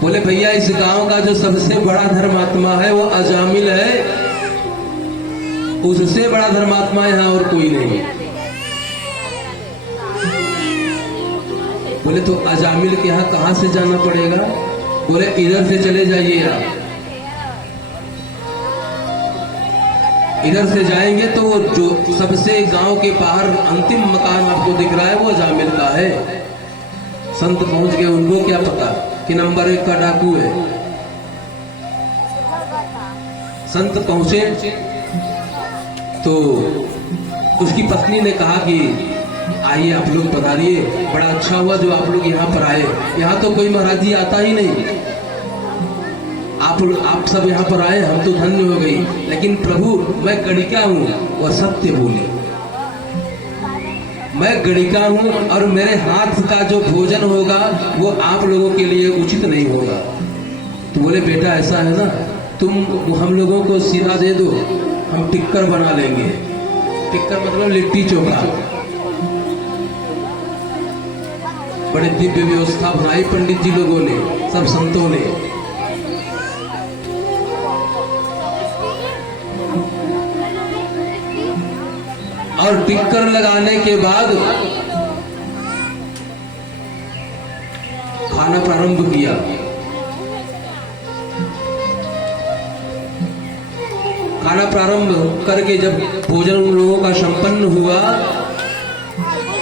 बोले भैया इस गांव का जो सबसे बड़ा धर्मात्मा है वो अजामिल है, उससे बड़ा धर्मात्मा यहाँ और कोई नहीं। बोले तो अजामिल के यहाँ कहाँ से जाना पड़ेगा? बोले इधर से चले जाइए आप। इधर से जाएंगे तो वो जो सबसे गांव के बाहर अंतिम मकान आपको दिख रहा है वो अजामिल का है। संत पहुंच गए, उनको क्या पता कि नंबर 1 का डाकू है। संत पहुंचे तो उसकी पत्नी ने कहा कि आइए आप लोग पधारिए, बड़ा अच्छा हुआ जो आप लोग यहाँ पर आए। यहाँ तो कोई महाराज जी आता ही नहीं, आप सब यहाँ पर आए, हम तो धन्य हो गई। लेकिन प्रभु मैं गणिका हूँ, वह सत्य बोले। मैं गणिका हूँ और मेरे हाथ का जो भोजन होगा वो आप लोगों के लिए उचित नहीं होगा। तो बोले बेटा ऐसा है ना, तुम हम लोगों को सीधा दे दो, हम टिक्कर बना लेंगे। टिक्कर मतलब लिट्टी चोखा। बड़े दिव्य व्यवस्था बनाई पंडित जी लोगों ने, सब संतों ने। और टिक्कर लगाने के बाद खाना प्रारंभ किया। खाना प्रारंभ करके जब भोजन उन लोगों का संपन्न हुआ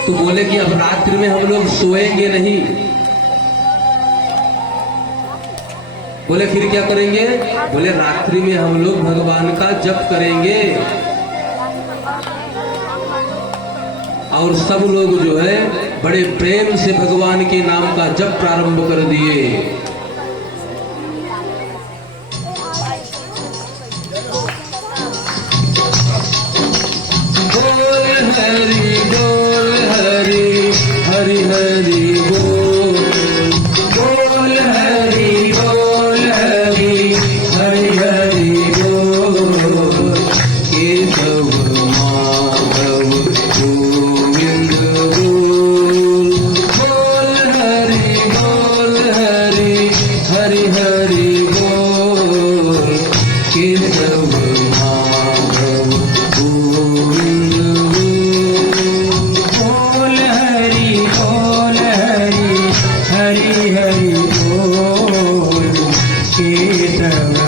तो बोले कि अब रात्रि में हम लोग सोएंगे नहीं। बोले फिर क्या करेंगे? बोले रात्रि में हम लोग भगवान का जप करेंगे। और सब लोग जो है बड़े प्रेम से भगवान के नाम का जप प्रारंभ कर दिए। बोल हरि बोल हरि हरि हरि बोल, बोल हरि बोल हरि हरि हरि बोल, केशव माधव गोविंद बोल। बोल हरि हरि हरि बोल, केशव माधव गोविंद बोल हरि हरि हरि हरि बोल, केशव